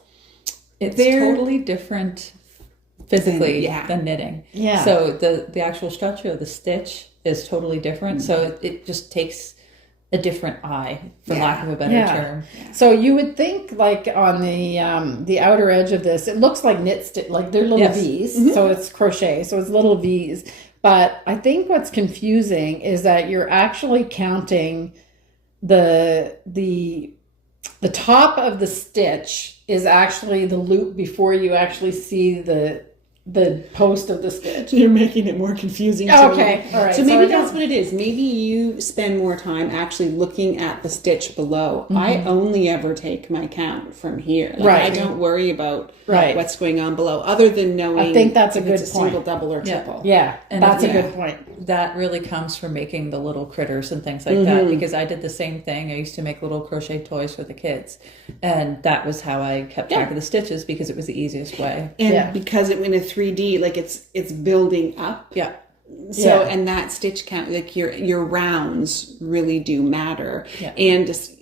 It's totally different physically than knitting. Yeah. So the actual structure of the stitch is totally different. So it just takes a different eye, for lack of a better term. So you would think, like, on the outer edge of this, it looks like knit stitch, like they're little V's. So it's crochet, so it's little V's. But I think what's confusing is that you're actually counting the top of the stitch is actually the loop before you actually see the post of the stitch. You're making it more confusing. Okay, all right. So maybe that's what it is. Maybe you spend more time actually looking at the stitch below. I only ever take my count from here. Like, I don't worry about what's going on below, other than knowing. I think that's a good it's a single, double, or triple. Yeah, and that's a good point. That really comes from making the little critters and things like that, because I did the same thing. I used to make little crochet toys for the kids, and that was how I kept track of the stitches, because it was the easiest way. And because it went in 3D, like it's building up. Yeah. So and that stitch count, like your rounds really do matter. Yeah. And just,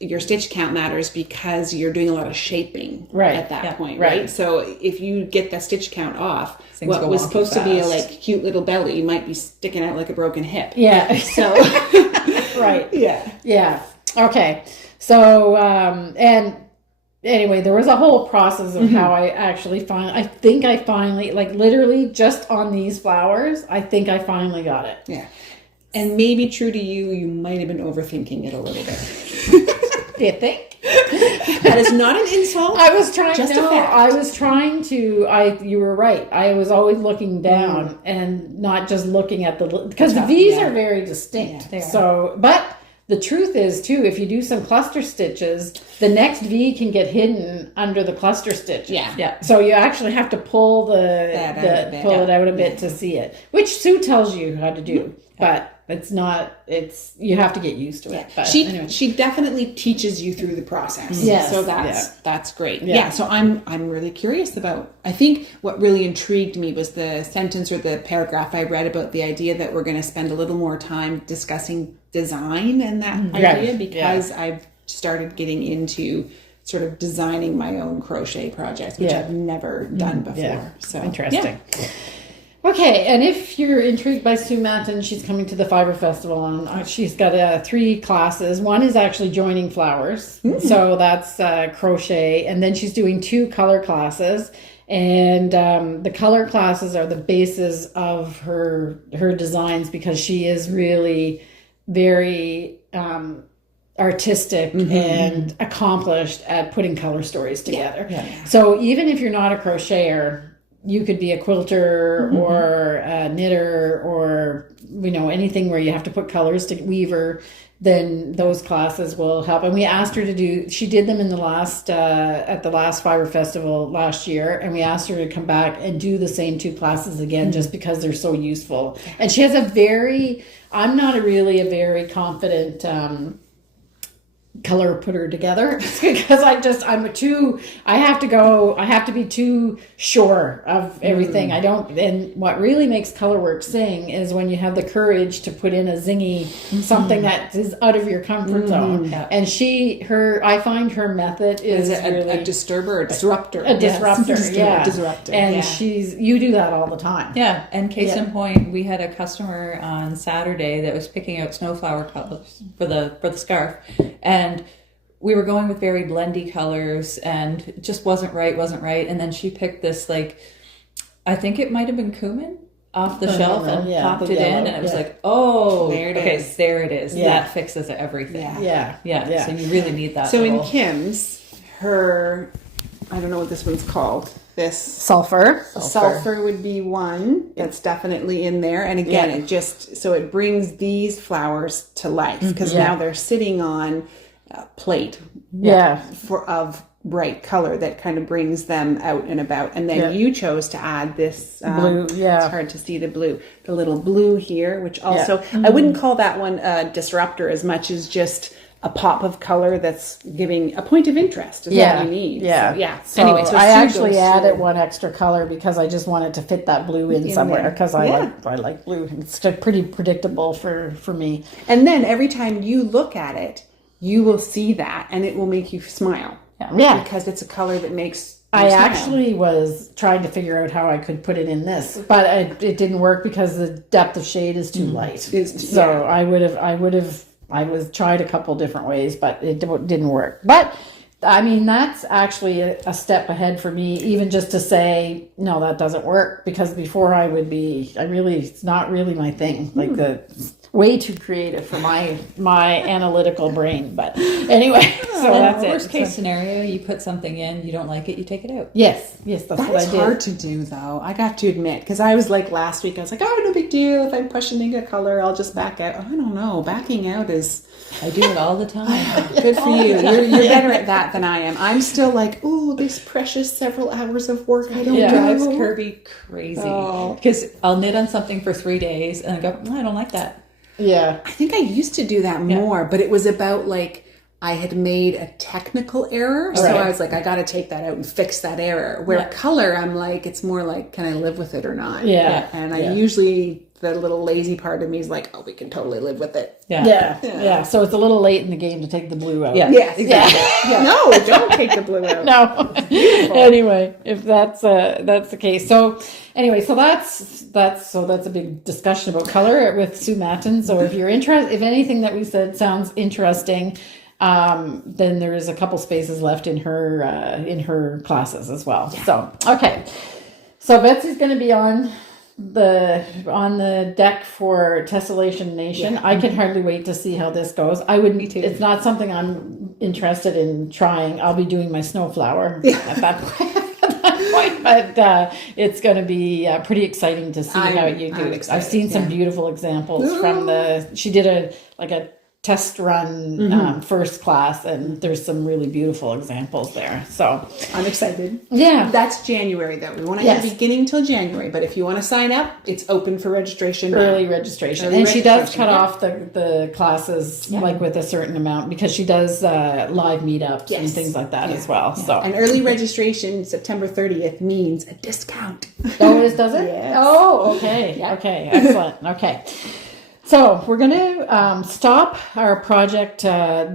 your stitch count matters because you're doing a lot of shaping at that point, right? So if you get that stitch count off, what was supposed to be a like cute little belly might be sticking out like a broken hip. Yeah. So Yeah. Okay. So and anyway, there was a whole process of how I actually finally, like, literally just on these flowers, I think I finally got it. Yeah. And maybe true to you might have been overthinking it a little bit. Do you think? That is not an insult. I was trying. Just a fact. I was trying to. You were right. I was always looking down and not just looking at because the V's are very distinct. Yeah, so, but the truth is too, if you do some cluster stitches, the next V can get hidden under the cluster stitch. Yeah. So you actually have to pull it out a bit to see it, which Sue tells you how to do, but. You have to get used to it. But she definitely teaches you through the process. Yes. So that's great. Yeah. So I'm really curious about, I think what really intrigued me was the sentence or the paragraph I read about the idea that we're going to spend a little more time discussing design and that idea, because I've started getting into sort of designing my own crochet projects, which I've never done before. Yeah. So interesting. Yeah. Okay, and if you're intrigued by Sue Matten, she's coming to the Fibre Festival, and she's got 3 classes. One is actually joining flowers, so that's crochet, and then she's doing 2 color classes, and the color classes are the basis of her designs, because she is really very artistic and accomplished at putting color stories together. Yeah. So even if you're not a crocheter, you could be a quilter or a knitter or, anything where you have to put colors to weaver, then those classes will help. And we asked her she did them in the last, at the last Fibre Festival last year. And we asked her to come back and do the same 2 classes again, just because they're so useful. And she has I'm not really a very confident, color putter together, because I have to be too sure of everything. And what really makes color work sing is when you have the courage to put in a zingy, something that is out of your comfort zone. Yeah. And I find her method is a disturber, a disruptor. A disruptor, Disruptor. And you do that all the time. Yeah, and case in point, we had a customer on Saturday that was picking out Snowflower colors for the scarf, and we were going with very blendy colors, and it just wasn't right. And then she picked this, like, I think it might have been cumin off the shelf and popped it in, and it was like, there it is. Yeah. That fixes everything. Yeah. So you really need that. So in Kim's, I don't know what this one's called. This sulfur would be one that's definitely in there, and again it brings these flowers to life, because now they're sitting on a plate of bright color that kind of brings them out and about. And then you chose to add this blue. It's hard to see the little blue here, which also I wouldn't call that one a disruptor as much as just a pop of color that's giving a point of interest is what you need. Yeah. So, yeah. So Anyway, so I Sue actually goes added through- one extra color because I just wanted to fit that blue in somewhere there. because Yeah. I like blue. It's pretty predictable for me. And then every time you look at it, you will see that and it will make you smile. Yeah. Because it's a color that makes you I smile. actually was trying to figure out how I could put it in this, but it didn't work because the depth of shade is too light. So I was tried a couple different ways, but it didn't work. But I mean, that's actually a step ahead for me, even just to say, no, that doesn't work, because before it's not really my thing. Like way too creative for my analytical brain. But anyway, so that's it. Worst case scenario, you put something in, you don't like it, you take it out. Yes, that's what I did. That's hard to do, though. I got to admit, because I was like last week, I was like, oh, no big deal. If I'm questioning a color, I'll just back out. I don't know. Backing out is... I do it all the time. Good for you. You're better at that than I am. I'm still like, ooh, this precious several hours of work. I don't It drives know. Kirby crazy. Oh. Because I'll knit on something for 3 days and I go, I don't like that. Yeah. I think I used to do that more, but it was about like I had made a technical error. So I was like, I got to take that out and fix that error. Where color, I'm like, it's more like, can I live with it or not? Yeah. And I usually, the little lazy part of me is like, oh, we can totally live with it. Yeah. So it's a little late in the game to take the blue out. Yeah. Yes, exactly. No, don't take the blue out. No. Anyway, if that's the case. So anyway, so that's a big discussion about color with Sue Matten. So if you're interested, if anything that we said sounds interesting, then there is a couple spaces left in her classes as well. Yeah. So okay, so Betsy's going to be on the deck for Tessellation Nation. I can hardly wait to see how this goes. I would. Me too. It's not something I'm interested in trying. I'll be doing my Snowflower at that point. But it's going to be pretty exciting to see how you do it. I've seen some beautiful examples from she did a test run first class, and there's some really beautiful examples there. So I'm excited. Yeah. That's January though. We won't have the beginning till January, but if you want to sign up, it's open for registration. Early registration. And she does cut off the classes like with a certain amount, because she does live meetups and things like that as well. So and early registration September 30th means a discount. Oh, does it? Yes. Oh, okay. Yeah. Okay, excellent. Okay. So we're going to stop our project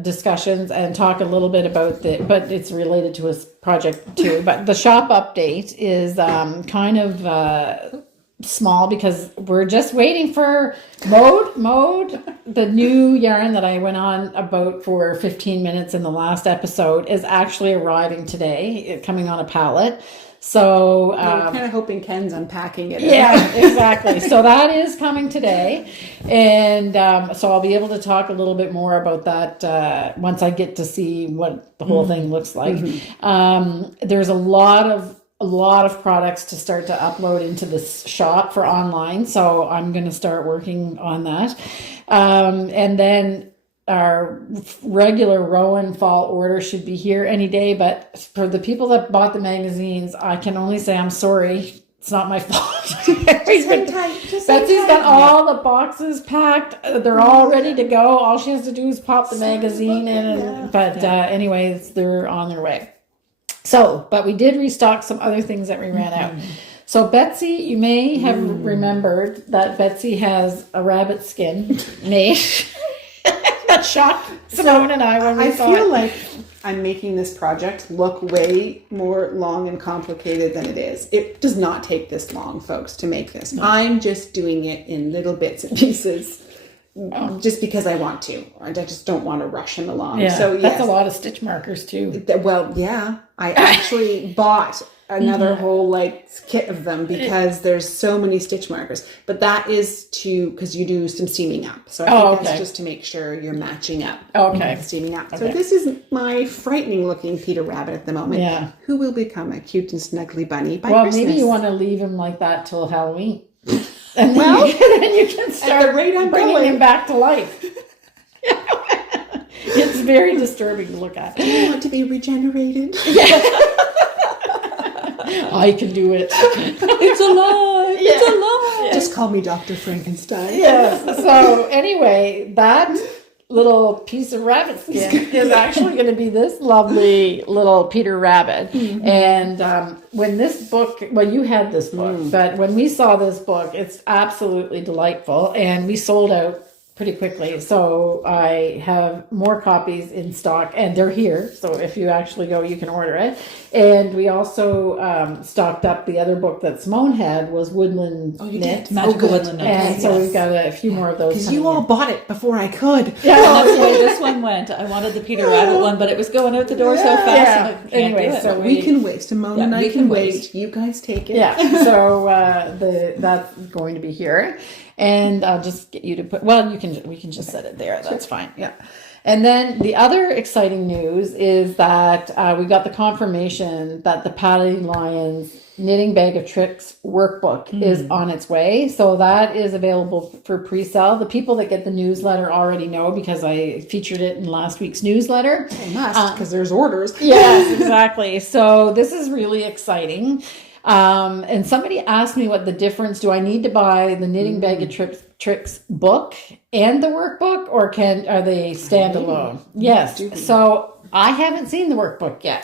discussions and talk a little bit about but it's related to a project too. But the shop update is kind of small, because we're just waiting for Mode. The new yarn that I went on about for 15 minutes in the last episode is actually arriving today, coming on a pallet. So I'm kind of hoping Ken's unpacking it. Yeah, exactly. So that is coming today, and so I'll be able to talk a little bit more about that once I get to see what the whole thing looks like. There's a lot of products to start to upload into this shop for online, so I'm going to start working on that, and then our regular ROWAN fall order should be here any day. But for the people that bought the magazines, I can only say I'm sorry. It's not my fault. Betsy's got all the boxes packed. They're all ready to go. All she has to do is pop the magazine in. Anyways, they're on their way. So, but we did restock some other things that we ran out. So Betsy, you may have remembered that Betsy has a rabbit skin made. That shocked Simone and I when we saw it. I feel like I'm making this project look way more long and complicated than it is. It does not take this long, folks, to make this. No. I'm just doing it in little bits and pieces just because I want to. I just don't want to rush them along. Yeah, so that's a lot of stitch markers too. Well, yeah. I actually bought another whole kit of them because there's so many stitch markers. But that is because you do some seaming up. So I think that's just to make sure you're matching up. Okay. Seaming up. Okay. So this is my frightening looking Peter Rabbit at the moment. Yeah. Who will become a cute and snuggly bunny by Christmas. Maybe you want to leave him like that till Halloween. And then you can start bringing him back to life. It's very disturbing to look at. Do you want to be regenerated? I can do it. It's alive. Yeah. It's alive. Just call me Dr. Frankenstein. Yes. So anyway, that little piece of rabbit skin is actually going to be this lovely little Peter Rabbit. And when this book, well, you had this book, but when we saw this book, it's absolutely delightful, and we sold out pretty quickly. So I have more copies in stock, and they're here. So if you actually go, you can order it. And we also stocked up the other book that Simone had, was Woodland Knit. Magical Woodland Knit. And so we've got a few more of those. Because you all bought it before I could. Yeah, that's the way this one went. I wanted the Peter Rabbit one, but it was going out the door so fast. Yeah. And I can't Anyway, do it. so We can wait. Simone and I we can can wait. wait. You guys take it. Yeah. So that's going to be here. And I'll just get you to put, well, we can just set it there. That's fine. Yeah. And then the other exciting news is that we got the confirmation that the Patty Lyons Knitting Bag of Tricks workbook is on its way. So that is available for pre-sale. The people that get the newsletter already know, because I featured it in last week's newsletter. They must, because there's orders. Yes, exactly. So this is really exciting. And somebody asked me what the difference, do I need to buy the Knitting Bag of Tricks book and the workbook, or are they standalone? Yes. So I haven't seen the workbook yet,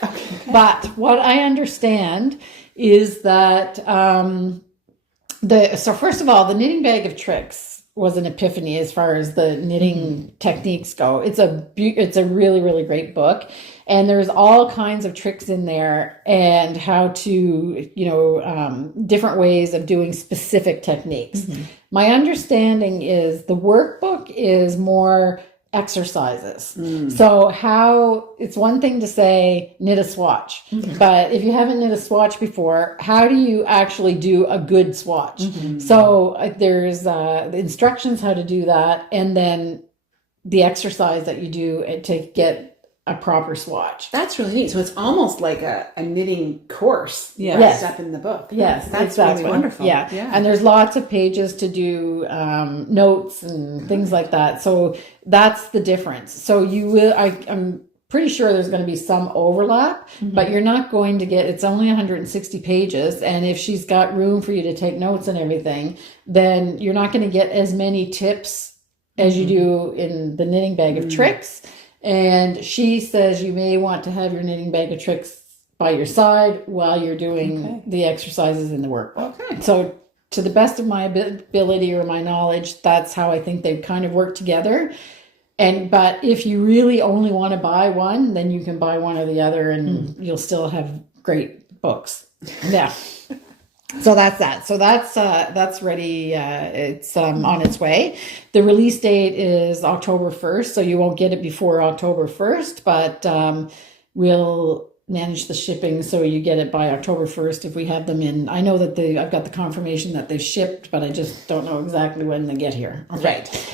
but what I understand is that, so first of all, the Knitting Bag of Tricks was an epiphany as far as the knitting techniques go. It's a really, really great book. And there's all kinds of tricks in there, and how to, different ways of doing specific techniques. My understanding is the workbook is more exercises. So it's one thing to say knit a swatch, but if you haven't knit a swatch before, how do you actually do a good swatch? So there's the instructions how to do that, and then the exercise that you do to get a proper swatch. That's really neat. So it's almost like a knitting course. Yes. Up in the book. Yes, That's exactly. really wonderful. Yeah. And there's lots of pages to do notes and things like that. So that's the difference. So you will, I'm pretty sure there's going to be some overlap, but you're not going to get, it's only 160 pages. And if she's got room for you to take notes and everything, then you're not going to get as many tips as you do in the Knitting Bag of Tricks. And she says you may want to have your Knitting Bag of Tricks by your side while you're doing the exercises in the workbook. Okay. So to the best of my ability or my knowledge, that's how I think they kind of work together. But if you really only want to buy one, then you can buy one or the other, and you'll still have great books. Yeah. So that's that. So that's ready. It's on its way. The release date is October 1st, so you won't get it before October 1st, but we'll manage the shipping so you get it by October 1st if we have them in. I know that I've got the confirmation that they've shipped, but I just don't know exactly when they get here. Okay. Right.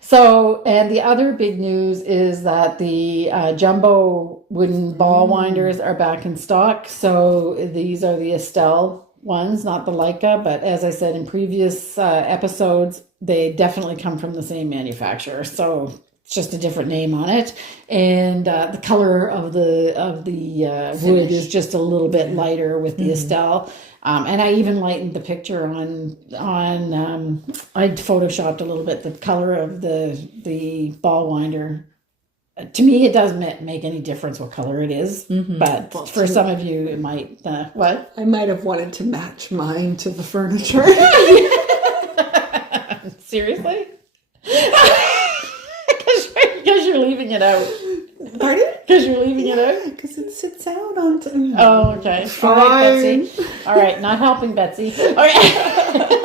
So, and the other big news is that the jumbo wooden ball winders are back in stock. So these are the Estelle ones, not the Leica, but as I said in previous episodes, they definitely come from the same manufacturer. So it's just a different name on it, and the color of the wood is just a little bit lighter with the Estelle. And I even lightened the picture on I photoshopped a little bit the color of the ball winder. To me, it doesn't make any difference what color it is, but for some of you, it might. What? I might have wanted to match mine to the furniture. Seriously? Because you're leaving it out. Pardon? Because you're leaving it out? Because it sits out on... Oh, okay. Fine. All right, Betsy. All right, not helping Betsy. All right.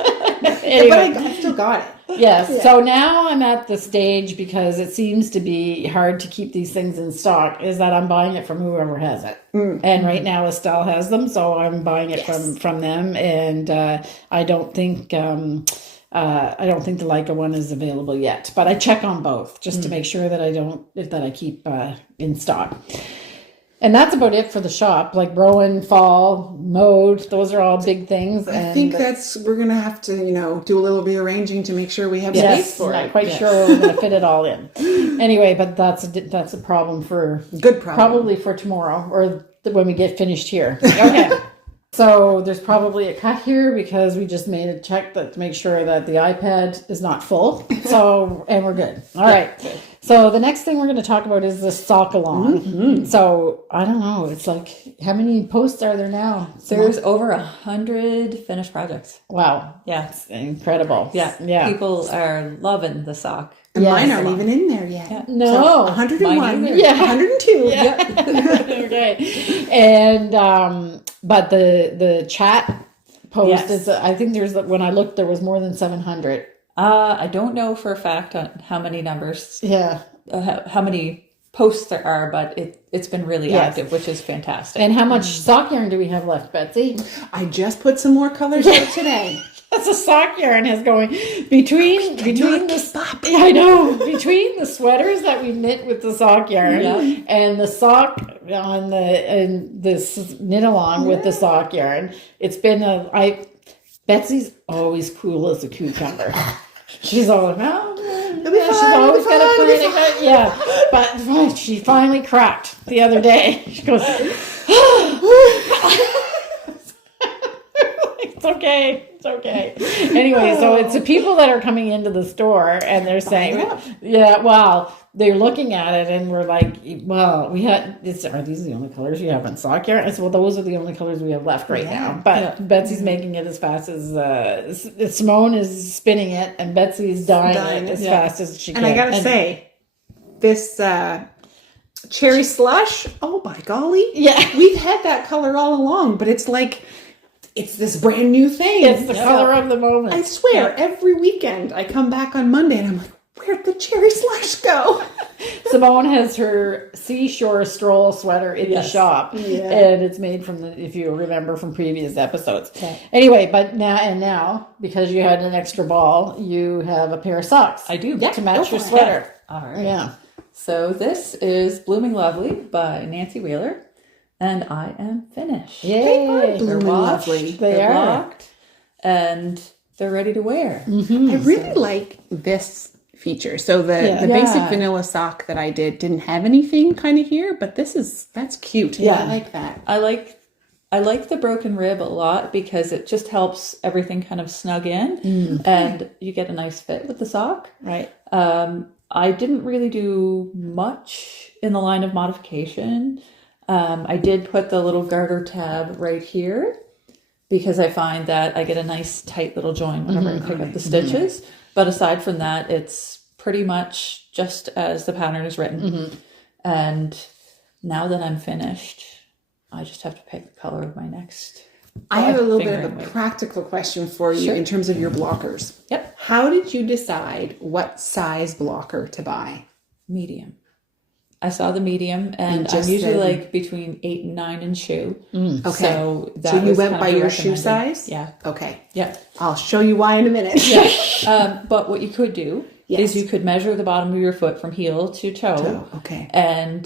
Anyway. But I still got it. Yes. Yeah. So now I'm at the stage, because it seems to be hard to keep these things in stock, is that I'm buying it from whoever has it. And right now Estelle has them, so I'm buying it from them. And I don't think the Leica one is available yet, but I check on both just to make sure that I keep in stock. And that's about it for the shop. Like Rowan, Fall, Mode, those are all big things. I think we're going to have to, do a little rearranging to make sure we have space for it. I'm not quite sure we're going to fit it all in. Anyway, but that's a problem Good problem. Probably for tomorrow or when we get finished here. Okay. So there's probably a cut here because we just made a check to make sure that the iPad is not full. So, and we're good. All right. So the next thing we're going to talk about is the sock along. So I don't know. It's like, how many posts are there now? There's over 100 finished projects. Wow. Yeah. It's incredible. Yeah. People are loving the sock. And Yes. mine aren't even in there yet. Yeah. No. So 101. Mine either. Yeah. 102. Yeah. Okay. And but the chat post Yes. is, I think there's, when I looked, there was more than 700. I don't know for a fact on how many numbers, Yeah. how many posts there are, but it's been really Yes. active, which is fantastic. And how much sock yarn do we have left, Betsy? I just put some more colors out today. That's a sock yarn is going between the I know, between the sweaters that we knit with the sock yarn and the sock on this knit along with the sock yarn. It's been Betsy's always cool as a cucumber. She's always she's always got a plan. Yeah, but she finally cracked the other day. She goes, it's okay. It's okay. Anyway, so it's the people that are coming into the store and they're saying, they're looking at it and we're like, well, are these the only colors you have in sock yarn? I said, well, those are the only colors we have left right now. But Betsy's making it as fast as, Simone is spinning it and Betsy's dyeing it as fast as she can. And I gotta say, this cherry slush, oh my golly. Yeah. We've had that color all along, but it's like, it's this brand new thing. It's the color of the moment. I swear, every weekend I come back on Monday and I'm like, where'd the cherry slush go? Simone has her seashore stroll sweater in the shop, and it's made from if you remember from previous episodes. Okay. Anyway, but now because you had an extra ball, you have a pair of socks. I do to match your sweater. All right. Yeah. So this is Blooming Lovely by Nancy Wheeler. And I am finished. Yay! They're lovely. They're blocked, and they're ready to wear. Mm-hmm. I really like this feature. So the basic vanilla sock that I didn't have anything kind of here, but that's cute. Yeah, I like that. I like the broken rib a lot because it just helps everything kind of snug in, and you get a nice fit with the sock. Right. I didn't really do much in the line of modification. I did put the little garter tab right here because I find that I get a nice tight little join whenever I pick up the stitches. But aside from that, it's pretty much just as the pattern is written. And now that I'm finished, I just have to pick the color of my next. I have a little bit of a practical question for you in terms of your blockers. Yep. How did you decide what size blocker to buy? Medium. I saw the medium, and I'm usually like between 8 and 9 in shoe. Okay. So you went by your shoe size? Yeah. Okay. Yeah. I'll show you why in a minute. But what you could do is you could measure the bottom of your foot from heel to toe. Okay. And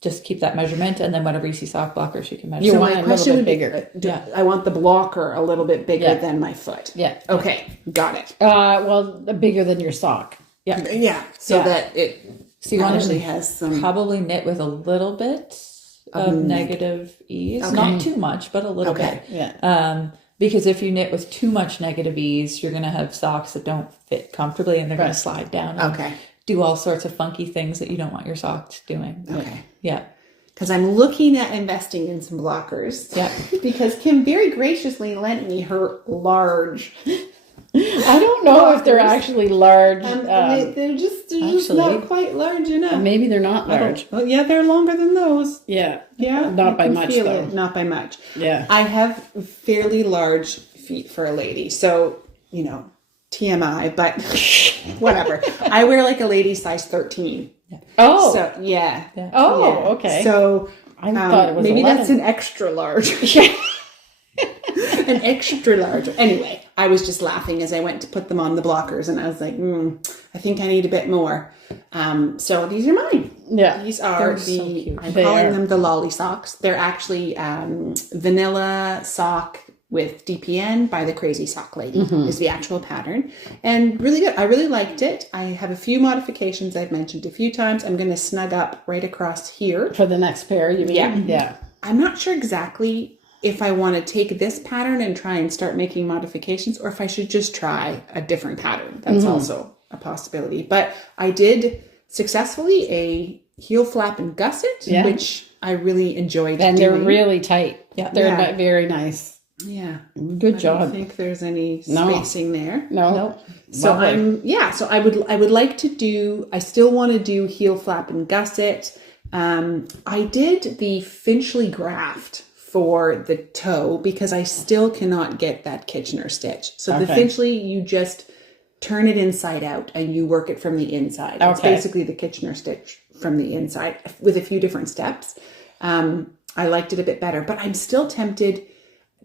just keep that measurement, and then whatever you see sock blockers, you can measure. So want my it a question little would bit be, bigger. I want the blocker a little bit bigger than my foot. Yeah. Okay. Got it. Well, bigger than your sock. Yeah. Yeah. So that it So you want actually to has some. probably knit with a little bit of negative ease. Not too much, but a little bit. Yeah. Because if you knit with too much negative ease, you're going to have socks that don't fit comfortably and they're going to slide down and do all sorts of funky things that you don't want your socks doing. Okay. Yeah. Because I'm looking at investing in some blockers. Yeah. Because Kim very graciously lent me her large. I don't know if they're actually large. They're just not quite large enough. Maybe they're not large. Well, yeah, they're longer than those. Yeah. Yeah. Not by much, though. Not by much. Yeah. I have fairly large feet for a lady. So, TMI, but whatever. I wear like a lady size 13. Yeah. Oh. So, yeah. Oh, yeah. Okay. So, I thought it was maybe 11. that's an extra large. An extra large. Anyway, I was just laughing as I went to put them on the blockers, and I was like, I think I need a bit more. So these are mine. Yeah. These are so cute. I'm calling them the lolly socks. They're actually vanilla sock with DPN by the Crazy Sock Lady is the actual pattern. And really good. I really liked it. I have a few modifications I've mentioned a few times. I'm going to snug up right across here. For the next pair, you mean? Yeah. Yeah. I'm not sure exactly if I want to take this pattern and try and start making modifications, or if I should just try a different pattern. That's also a possibility. But I did successfully a heel flap and gusset, which I really enjoyed And doing. they're really tight. Yeah, they're very nice. Yeah. Good job. I don't think there's any spacing there. No. So I would like to do, I still want to do heel flap and gusset. I did the Finchley graft for the toe because I still cannot get that Kitchener stitch. So the Finchley, you just turn it inside out and you work it from the inside. It's basically the Kitchener stitch from the inside with a few different steps. I liked it a bit better, but I'm still tempted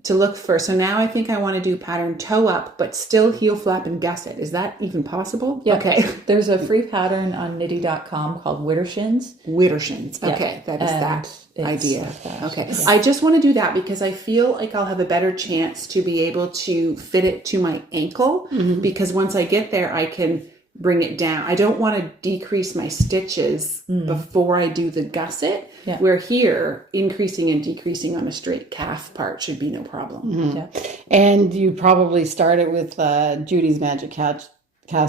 to look for, so now I think I want to do pattern toe up, but still heel flap and gusset. Is that even possible? Yeah. Okay. There's a free pattern on Knitty.com called Widdershins. Widdershins. Okay. Yeah. That is that idea. Like that. Okay. Yeah. I just want to do that because I feel like I'll have a better chance to be able to fit it to my ankle because once I get there, I can bring it down. I don't want to decrease my stitches before I do the gusset, where here, increasing and decreasing on a straight calf part should be no problem. Yeah. And you probably started with Judy's Magic Cast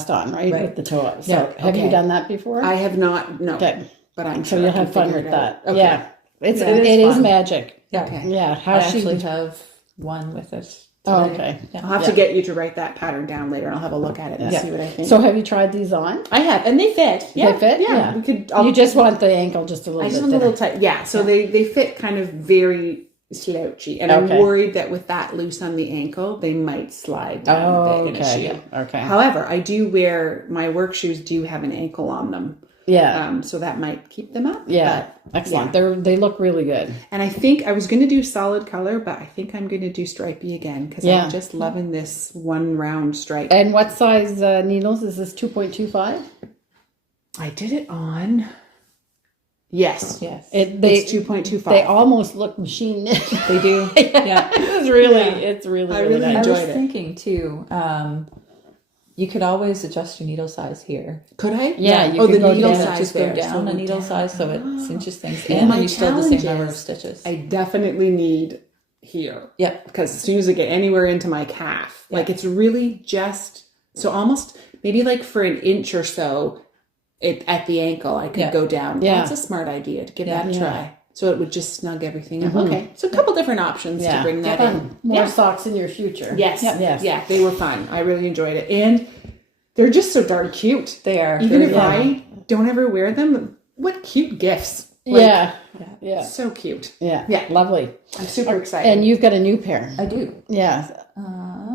On, right? With the toe up. So have you done that before? I have not, no. Okay. But I'm So sure you'll I can have fun figure with it that. out. Okay. Yeah. It is fun. magic. Yeah. Okay. Yeah. I actually have one with it. Oh, okay. Yeah. I'll have to get you to write that pattern down later. I'll have a look at it and see what I think. So have you tried these on? I have, and they fit. Yeah. They fit? Yeah. We could. You just want the ankle just a little I bit just want a thinner. little tight. Yeah. So they fit kind of very slouchy, and I'm worried that with that loose on the ankle, they might slide down a bit in a shoe. Okay. However, I do wear my work shoes. Do have an ankle on them. Yeah. So that might keep them up. Yeah. But, Excellent. yeah. They look really good. And I think I was going to do solid color, but I think I'm going to do stripy again because I'm just loving this one round stripe. And what size needles is this? 2.25? I did it on. Yes. Yes. It's 2.25. They almost look machine knit. They do. Yeah. It's really I really nice. I was enjoyed it. thinking too, you could always adjust your needle size here. Could I? Yeah, you oh, could the go needle down, size just there. go down So a needle down. size so it cinches things Well, in, my and you still have the same challenge number of is stitches. I definitely need here. Yeah. Because as soon as I get anywhere into my calf, like it's really just, so almost maybe like for an inch or so at the ankle, I could go down. Yeah. That's a smart idea to give that a try. So it would just snug everything up. Okay. So a couple different options to bring that in. More socks in your future. Yes. Yes. Yeah, they were fun. I really enjoyed it. And they're just so darn cute. They are. Even if I don't ever wear them, what cute gifts. Like, yeah. So cute. Yeah. Lovely. I'm super excited. And you've got a new pair. I do. Yeah.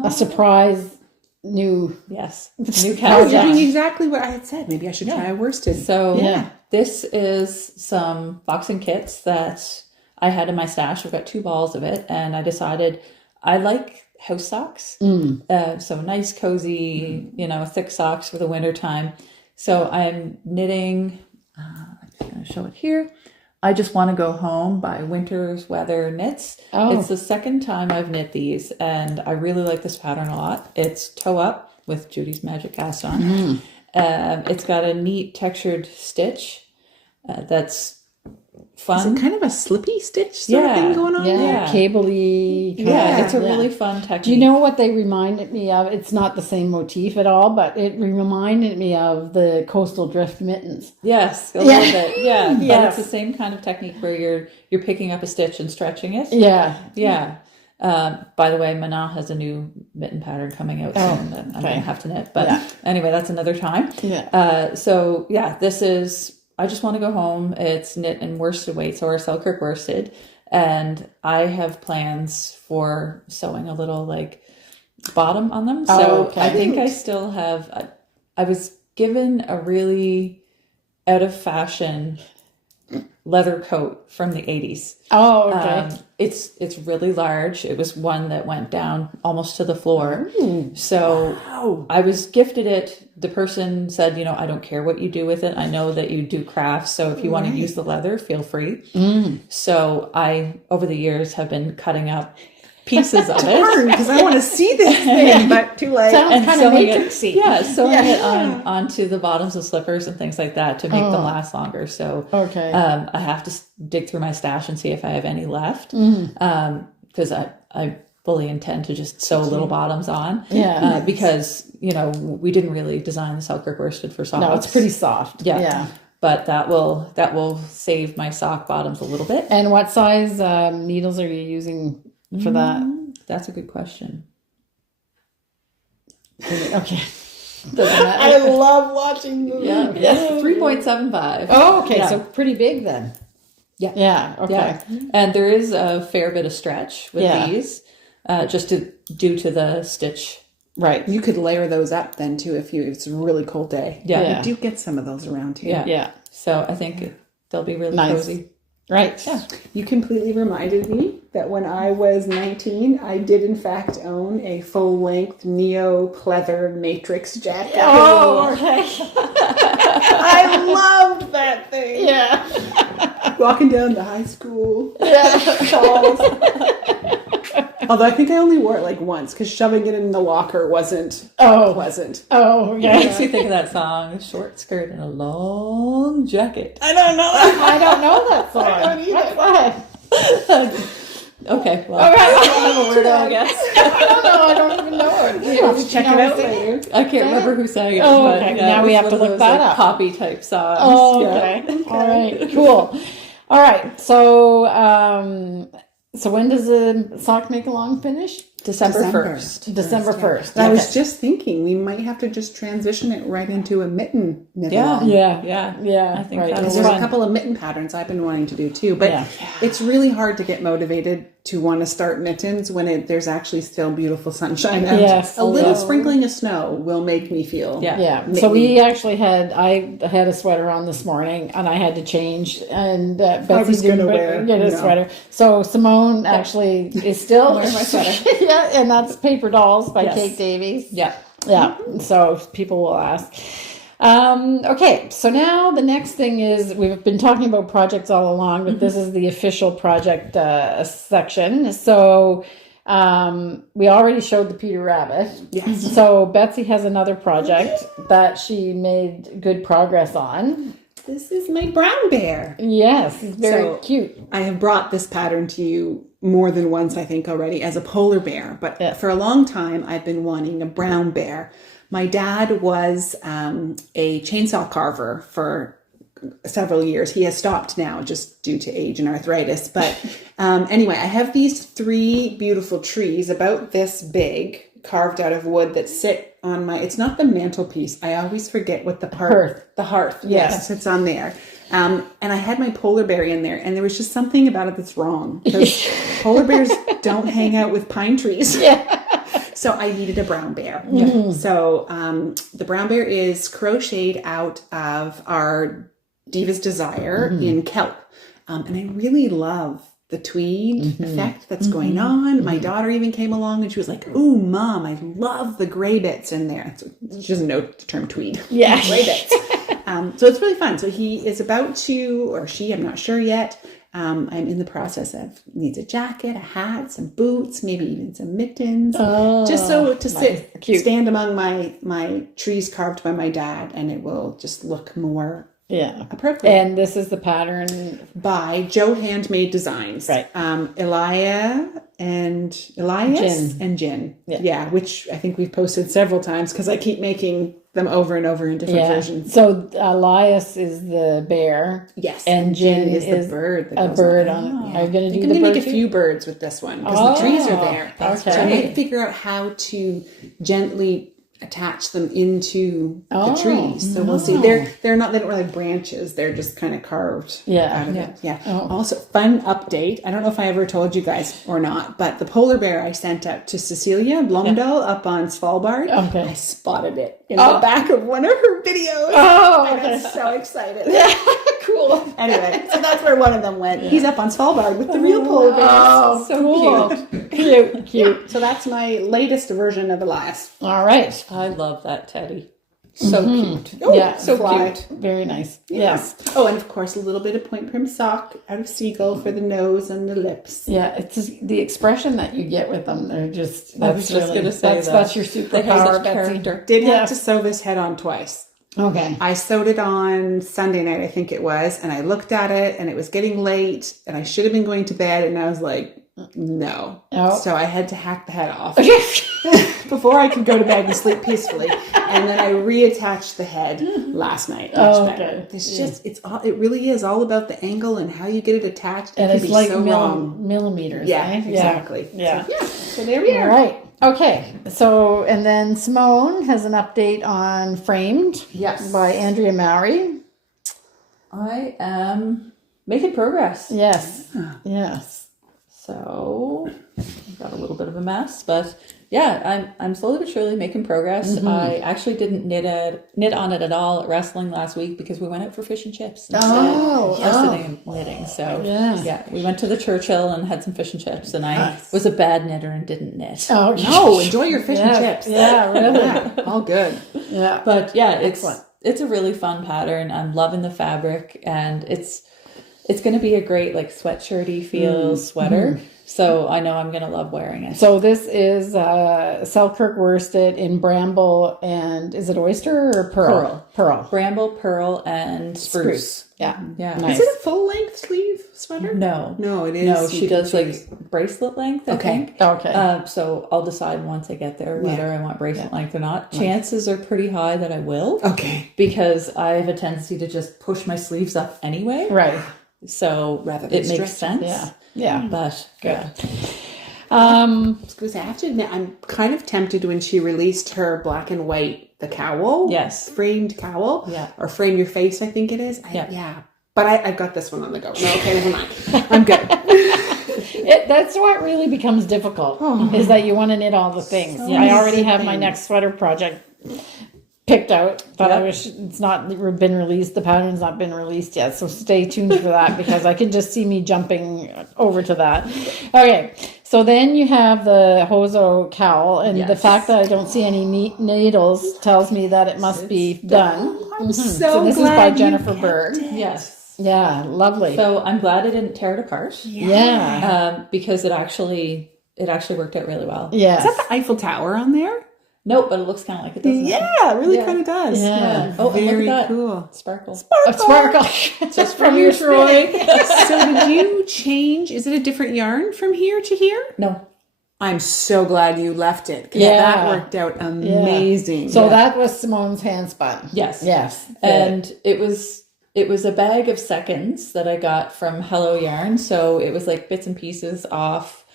A surprise new. Yes. I New was calendar. doing exactly what I had said. Maybe I should try a worsted. So this is some boxing kits that I had in my stash. I've got 2 balls of it, and I decided I like house socks. So nice, cozy, thick socks for the winter time. So I'm knitting, I'm just going to show it here. I Just Want to Go Home by Winter's Weather Knits. Oh. It's the second time I've knit these, and I really like this pattern a lot. It's toe up with Judy's Magic Cast On. It's got a neat textured stitch that's fun. Is it kind of a slippy stitch sort of thing going on there? Yeah. Cabley. It's a really fun technique. Do you know what they reminded me of? It's not the same motif at all, but it reminded me of the coastal drift mittens. Yes, a little bit. Yeah, but Yes. it's the same kind of technique where you're picking up a stitch and stretching it. Yeah. By the way, Mana has a new mitten pattern coming out soon that I'm going to have to knit. But anyway, that's another time. Yeah. This is I Just Want to Go Home. It's knit in worsted weights or Selkirk worsted. And I have plans for sewing a little bottom on them. So I think I still have, I was given a really out of fashion leather coat from the 80s. Oh, okay. It's really large. It was one that went down almost to the floor. So I was gifted it. The person said, I don't care what you do with it. I know that you do crafts. So if you want to use the leather, feel free. So I, over the years, have been cutting up pieces of it. Because I want to see this thing, but too late. Sounds kind of matrixy. Sewing it onto the bottoms of slippers and things like that to make them last longer. So I have to dig through my stash and see if I have any left. because I fully intend to just sew little bottoms on. Yeah. Because, we didn't really design the Selkirk worsted for socks. No, it's pretty soft. Yeah. But that will save my sock bottoms a little bit. And what size needles are you using for that? That's a good question. Okay. I love watching them. Yeah. 3.75. Oh, okay. Yeah. So pretty big then. Yeah. Yeah. Okay. Yeah. And there is a fair bit of stretch with these, just due to the stitch. Right. You could layer those up then too if it's a really cold day. Yeah. We do get some of those around here. Yeah. So I think they'll be really Nice. cozy. Right. Yeah. You completely reminded me that when I was 19, I did in fact own a full-length neo pleather matrix jacket. Oh, okay. I loved that thing. Yeah. Walking down to high school. Yeah. Although I think I only wore it like once because shoving it in the locker wasn't pleasant. Oh, It yeah. makes me think of that song, short skirt and a long jacket. I don't know. I don't know that song. I don't either. What's that? Okay, well, All right. I'm a weirdo, I guess. I don't even know it. You have to check it out later. I can't remember who sang it. Oh, but okay. yeah, Now it we was have to one of look those, that up. Poppy type songs. Oh, Yeah. okay. All right. Cool. All right. So when does the sock make along finish? December December. 1st. December 1st. I was just thinking we might have to just transition it right into a mitten knit along. Yeah. Yeah. I think right. that'll It's There's fun. a couple of mitten patterns I've been wanting to do too, but Yeah. it's really hard to get motivated to want to start mittens when there's actually still beautiful sunshine out. Yes. A little Yeah. sprinkling of snow will make me feel. Yeah. Yeah. Mitteny. So we actually I had a sweater on this morning and I had to change and Betsy was didn't gonna get a sweater. So Simone actually is still Wearing my sweater. yeah, and that's Paper Dolls by Yes. Kate Davies. Yeah. Yeah. So people will ask. Okay, so now the next thing is we've been talking about projects all along, but this is the official project section. So we already showed the Peter Rabbit. Yes. So Betsy has another project that she made good progress on. This is my brown bear. Yes, it's very So- cute. I have brought this pattern to you more than once, I think, already as a polar bear. But Yeah. for a long time, I've been wanting a brown bear. My dad was a chainsaw carver for several years. He has stopped now just due to age and arthritis. But anyway, I have these 3 beautiful trees about this big carved out of wood that sit on it's not the mantelpiece. I always forget what the Hearth. The hearth. Yes. Yes, it's on there. And I had my polar bear in there, and there was just something about it that's wrong. Because polar bears don't hang out with pine trees. Yeah. So I needed a brown bear. So the brown bear is crocheted out of our Diva's Desire in kelp. And I really love the tweed effect that's going on. My daughter even came along and she was like, "Ooh, Mom, I love the gray bits in there." She doesn't know the term tweed. Yeah. Gray bits. So it's really fun. So he is about to, or she, I'm not sure yet. I'm in the process of needs a jacket, a hat, some boots, maybe even some mittens, just so to stand among my trees carved by my dad, and it will just look more appropriate. And this is the pattern By Joe Handmade Designs, Right. Elias and Jin, which I think we've posted several times because I keep making them over and over in different versions. So Elias is the bear. Yes, And Jin is is the bird. That a goes bird on. on. Are you going to You do can the bird make a too? few birds with this one because the trees are there. Okay. So I need to figure out how to gently attach them into the trees. So we'll see. They don't like branches. They're just kind of carved out of it. Yeah. Also, fun update. I don't know if I ever told you guys or not, but the polar bear I sent out to Cecilia Blomdahl up on Svalbard. Okay. I spotted it in the back of one of her videos. Oh, I okay. got so excited. Cool. Anyway, so that's where one of them went. He's up on Svalbard with the real polar bears. Oh, So cool. Cute. So that's my latest version of Elias. All right. I love that teddy. So cute. Oh, Yeah, so fly. cute. Very nice. Yes. Oh, and of course, a little bit of point prim sock out of seagull for the nose and the lips. Yeah, it's just the expression that you get with them. They're just. I was just really, going to say that's your They have superpower, such Betsy. character. Did Yeah. have to sew this head on twice. Okay. I sewed it on Sunday night, I think it was, and I looked at it, and it was getting late, and I should have been going to bed, and I was like, No. Oh. So I had to hack the head off before I could go to bed and sleep peacefully. And then I reattached the head last night. Much better. It's just, it really is all about the angle and how you get it attached. And it it's can be like so wrong. millimeters. Yeah, eh? exactly. Yeah. So there we All are. right. Okay. So, and then Simone has an update on Framed. Yes. By Andrea Mowry. I am making progress. Yes. Yes. So I've got a little bit of a mess, but yeah, I'm slowly but surely making progress. I actually didn't knit on it at all at wrestling last week because we went out for fish and chips instead of sitting and knitting. So yeah, we went to the Churchill and had some fish and chips, and I was a bad knitter and didn't knit. Oh no! Enjoy your fish and chips. Yeah, really. All good. Yeah, but yeah, excellent. It's a really fun pattern. I'm loving the fabric, and it's going to be a great like sweatshirty feel sweater. So I know I'm going to love wearing it. So this is Selkirk worsted in bramble and is it oyster or pearl? Pearl. Bramble, pearl, and spruce. Yeah. Yeah. Nice. Is it a full length sleeve sweater? No. No, it is. No, she does like bracelet length, I think. Okay. So I'll decide once I get there whether I want bracelet length or not. Chances are pretty high that I will. Okay. Because I have a tendency to just push my sleeves up anyway. Right. So rather than it makes sense. Yeah. Yeah. But good. I was going to say, I have to admit, I'm kind of tempted when she released her black and white, the cowl. Yes. Framed cowl. Yeah. Or Frame Your Face, I think it is. Yeah. But I've got this one on the go. No, okay, never mind. I'm good. That's what really becomes difficult, is that you want to knit all the things. I already have my next sweater project picked out, but it's not been released. The pattern's not been released yet, so stay tuned for that because I can just see me jumping over to that. Okay, so then you have the Hozho Cowl, and the fact that I don't see any needles tells me that it must be done. So this is by Jennifer Berg. Yes. Yeah, lovely. So I'm glad I didn't tear it apart. Yeah. Because it actually worked out really well. Yeah. Is that the Eiffel Tower on there? Nope, but it looks kind of like it, doesn't it? Yeah, it really kind of does. Yeah. Oh, and very look at that. cool. Sparkle. A sparkle. Just from your Troy. So did you change? Is it a different yarn from here to here? No. I'm so glad you left it because Yeah. that worked out amazing. So that was Simone's hand spun. Yes. Yes. And it was a bag of seconds that I got from Hello Yarn. So it was like bits and pieces off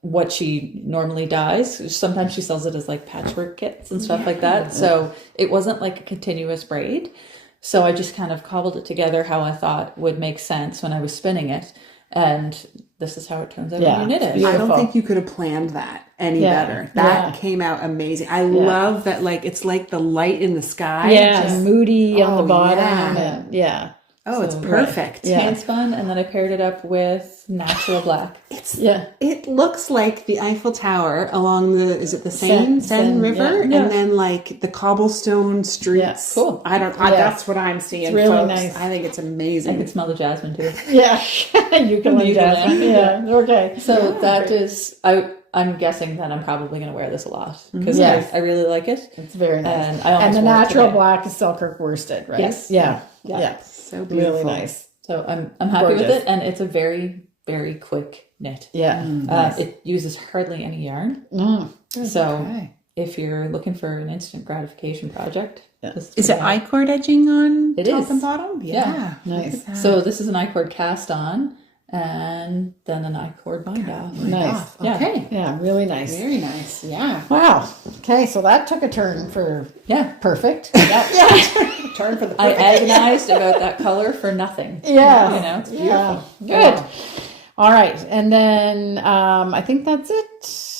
what she normally dyes. Sometimes she sells it as like patchwork kits and stuff like that. So it wasn't like a continuous braid. So I just kind of cobbled it together how I thought would make sense when I was spinning it. And this is how it turns out when you knit it. I don't think you could have planned that any better. That came out amazing. I love that, like, it's like the light in the sky. Yeah, Just moody on the bottom. yeah. Yeah. Oh, it's perfect. Yeah. Hand spun, and then I paired it up with natural black. It looks like the Eiffel Tower along the, is it the Seine River? Yeah. And then like the cobblestone streets. Yeah. Cool. That's what I'm seeing, It's really folks. nice. I think it's I amazing. can smell the jasmine too. Yeah. You can You can Yeah. Okay. So that is, I'm guessing that I'm probably going to wear this a lot because I really like it. It's very nice. And I almost the wore it natural today. black is Selkirk worsted, right? Yes. Yeah. Yeah. Yeah. So beautiful. Really nice. So I'm happy with Gorgeous. it, and it's a very, very quick knit. Yeah. It uses hardly any yarn. So if you're looking for an instant gratification project, this Is it I-cord edging on It top is. and bottom? Yeah. Nice. So this is an I-cord cast on, and then an I-cord bind off. Nice. Yeah. Okay. Yeah. Really nice. Very nice. Yeah. Wow. Okay. So that took a turn for perfect. Turn for the I agonized about that color for nothing. Yeah. You know? It's beautiful. Good. All right. And then I think that's it.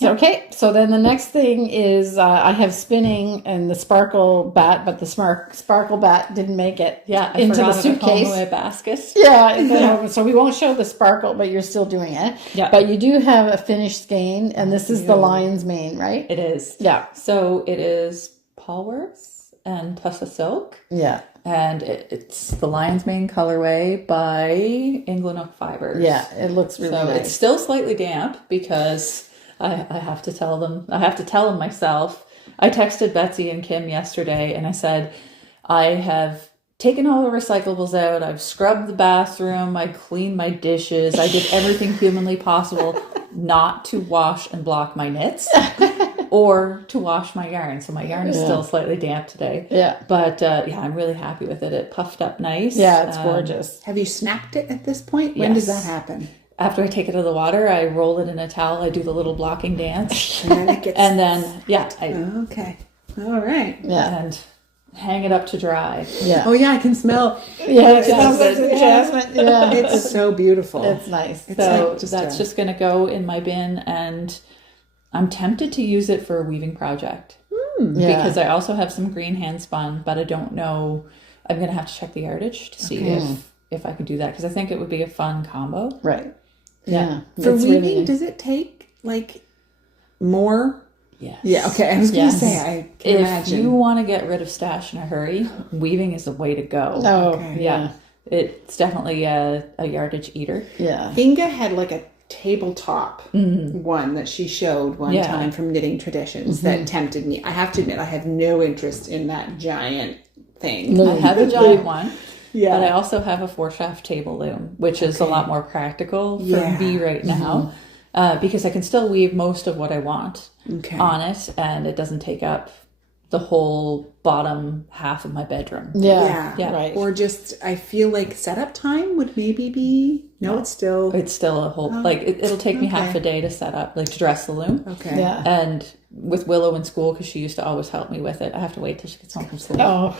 Okay. So then the next thing is I have spinning and the sparkle bat, but the sparkle bat didn't make it into the suitcase. A basket. Yeah. So we won't show the sparkle, but you're still doing it. Yeah. But you do have a finished skein, and this is the lion's mane, right? It is. Yeah. So it is Polworks and Tussa Silk. Yeah. And it's the Lion's Mane colorway by England Oak Fibers. Yeah. It looks really So nice. it's still slightly damp because I have to tell them myself. I texted Betsy and Kim yesterday and I said, I have taken all the recyclables out. I've scrubbed the bathroom. I cleaned my dishes. I did everything humanly possible not to wash and block my knits or to wash my yarn. So my yarn is still slightly damp today. Yeah. But I'm really happy with it. It puffed up nice. Yeah, it's gorgeous. Have you snapped it at this point? When does that happen? After I take it out of the water, I roll it in a towel. I do the little blocking dance. And then it gets... And then, okay. All right. Yeah. and hang it up to dry. Yeah. Oh, yeah, I can smell... Yeah, it smells like jasmine. Yeah. It's so beautiful. It's nice. So that's just going to go in my bin, and I'm tempted to use it for a weaving project. Yeah. Because I also have some green hand spun, but I don't know. I'm going to have to check the yardage to see if I could do that, because I think it would be a fun combo. Right. Yeah. For It's weaving, really- does it take like more? Yes. Yeah, okay. I was going to say, I can If imagine. you want to get rid of stash in a hurry, weaving is the way to go. Oh, Okay. Yeah. It's definitely a yardage eater. Yeah. Finga had like a tabletop one that she showed one time from Knitting Traditions that tempted me. I have to admit, I have no interest in that giant thing. I have a giant one. Yeah. But I also have a 4-shaft table loom, which is a lot more practical for Yeah. me right now, because I can still weave most of what I want on it, and it doesn't take up the whole bottom half of my bedroom. Yeah. Yeah. Right. Or just, I feel like setup time would maybe be... No, it's still... It's still a whole, it'll take me half a day to set up, like to dress the loom. Okay. Yeah. And with Willow in school, because she used to always help me with it, I have to wait till she gets home from school. Oh.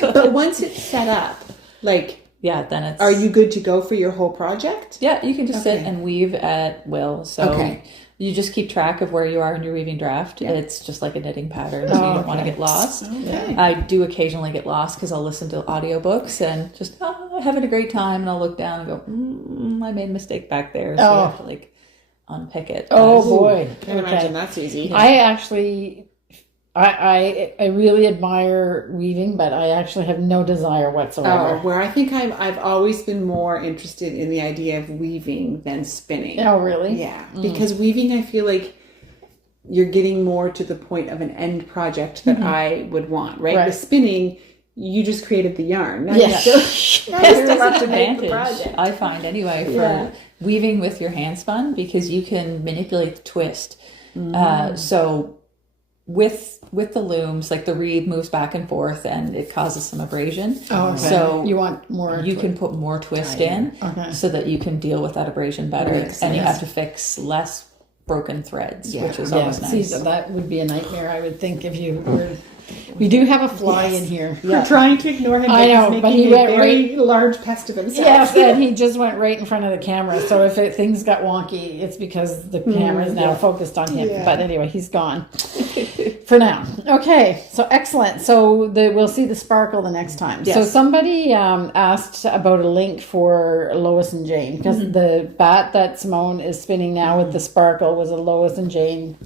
But once it's set up, like, Yeah, then it's... are you good to go for your whole project? Yeah, you can just sit Okay. and weave at will. So Okay. you just keep track of where you are in your weaving draft. It's just like a knitting pattern, so you don't want to get lost. Okay. I do occasionally get lost because I'll listen to audiobooks and just having a great time, and I'll look down and go, I made a mistake back there, so you have to like unpick it. Oh But- boy. Can't imagine that's easy. I actually, I really admire weaving, but I actually have no desire whatsoever. Oh, where I think I've always been more interested in the idea of weaving than spinning. Oh, really? Yeah, because weaving, I feel like you're getting more to the point of an end project that I would want, right? Right. The spinning, you just created the yarn. Now Yeah. you still, now you There still is have an to make the advantage, project. I find anyway, for Yeah. weaving with your hand spun, because you can manipulate the twist. So with the looms, like the reed moves back and forth and it causes some abrasion. Oh, okay. So you want more? you can put more twist in Okay. so that you can deal with that abrasion better, Makes and you sense. have to fix less broken threads, Yeah. which is Yeah, always see, nice. so that would be a nightmare, I would think, if you were. We do have a fly in here. We're trying to ignore him. I know, he's but making he a went very large pest of himself. Yes, and he just went right in front of the camera. So if things got wonky, it's because the camera is now focused on him. Yeah. But anyway, he's gone for now. Okay, so excellent. So we'll see the sparkle the next time. So Yes. somebody asked about a link for Lois and Jane, because the bat that Simone is spinning now with the sparkle was a Lois and Jane,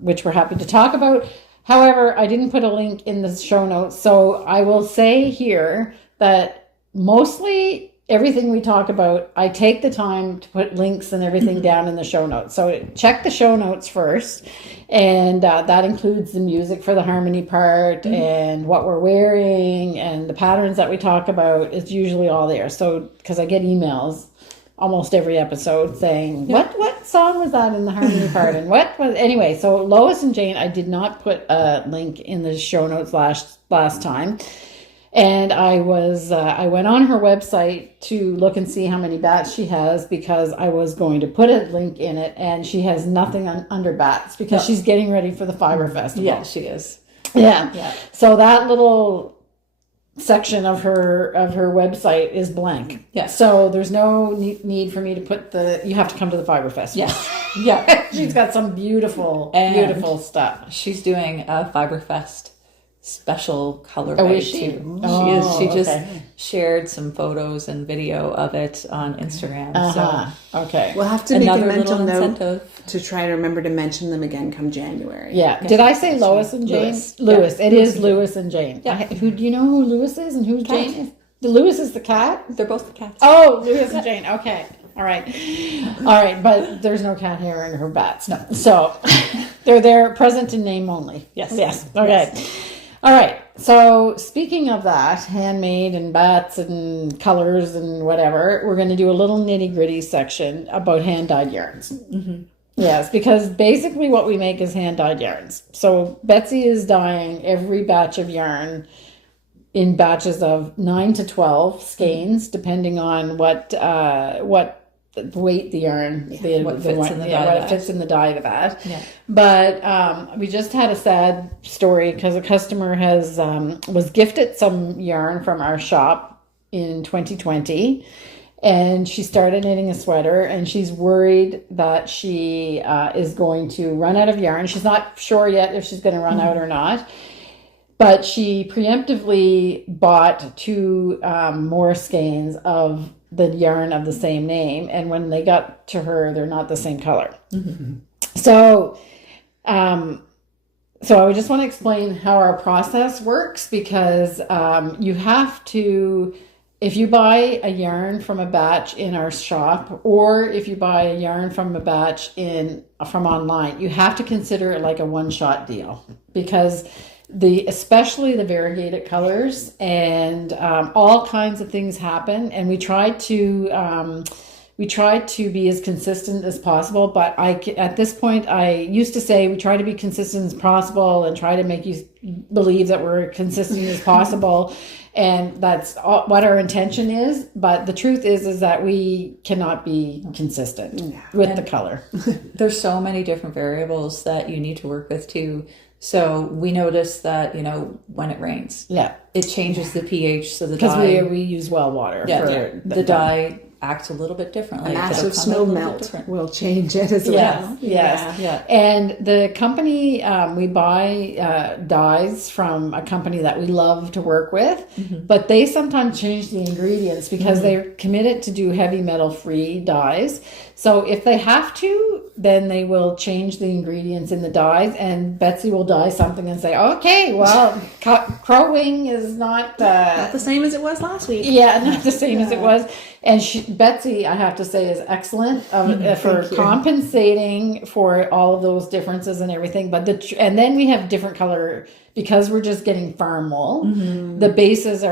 which we're happy to talk about. However, I didn't put a link in the show notes, so I will say here that mostly everything we talk about, I take the time to put links and everything down in the show notes. So check the show notes first, and that includes the music for the harmony part and what we're wearing and the patterns that we talk about. It's usually all there. So because I get emails almost every episode saying, what song was that in the harmony part? And what was, anyway, so Lois and Jane, I did not put a link in the show notes last time. And I went on her website to look and see how many bats she has, because I was going to put a link in it, and she has nothing under bats because she's getting ready for the Fibre Festival. Yeah, she is. Yeah. So that little section of her website is blank. Yeah. So there's no need for me to put you have to come to the Fibre Festival. Yeah. She's got some beautiful stuff. She's doing a Fibre Fest special colorway Oh, is she? too. Oh, she just okay. shared some photos and video of it on Instagram. Okay. We'll have to make a Another mental little note incentive. to try to remember to mention them again come January. Yeah. Did I say Lois and Jane? Lewis. Lewis. Yeah. It is Lewis and Jane. Yeah. Who do you know who Lewis is and who Jane is? The Lewis is the cat? They're both the cats. Oh, Lewis and Jane. Okay. All right. But there's no cat hair in her bats. No. So they're present in name only. Yes. Okay. All right. So speaking of that, handmade and bats and colors and whatever, we're going to do a little nitty gritty section about hand dyed yarns. Mm-hmm. Yes, because basically what we make is hand dyed yarns. So Betsy is dyeing every batch of yarn in batches of 9 to 12 skeins, depending on what weight the yarn, what fits in the dye what vat. fits in the dye vat. Yeah. But we just had a sad story because a customer has was gifted some yarn from our shop in 2020, and she started knitting a sweater, and she's worried that she is going to run out of yarn. She's not sure yet if she's going to run out or not. But she preemptively bought 2 more skeins of the yarn of the same name, and when they got to her, they're not the same color. Mm-hmm. So I just want to explain how our process works, because you have to, if you buy a yarn from a batch in our shop, or if you buy a yarn from a batch from online, you have to consider it like a one-shot deal, because especially the variegated colors and all kinds of things happen, and we try to be as consistent as possible. But at this point, I used to say we try to be consistent as possible and try to make you believe that we're consistent as possible, and that's what our intention is. But the truth is that we cannot be consistent with the color. There's so many different variables that you need to work with too. So we noticed that, when it rains, it changes the pH. So the dye, because we use well water. For the dye acts a little bit differently. A massive snow melt will change it as well. Yes. And the company, we buy dyes from a company that we love to work with, but they sometimes change the ingredients because they're committed to do heavy metal free dyes. So if they have to, then they will change the ingredients in the dyes, and Betsy will dye something and say, okay, well, crowing is not the same as it was last week. Yeah, not the same as it was. And Betsy, I have to say, is excellent for compensating for all of those differences and everything. But and then we have different color, because we're just getting farm wool. The bases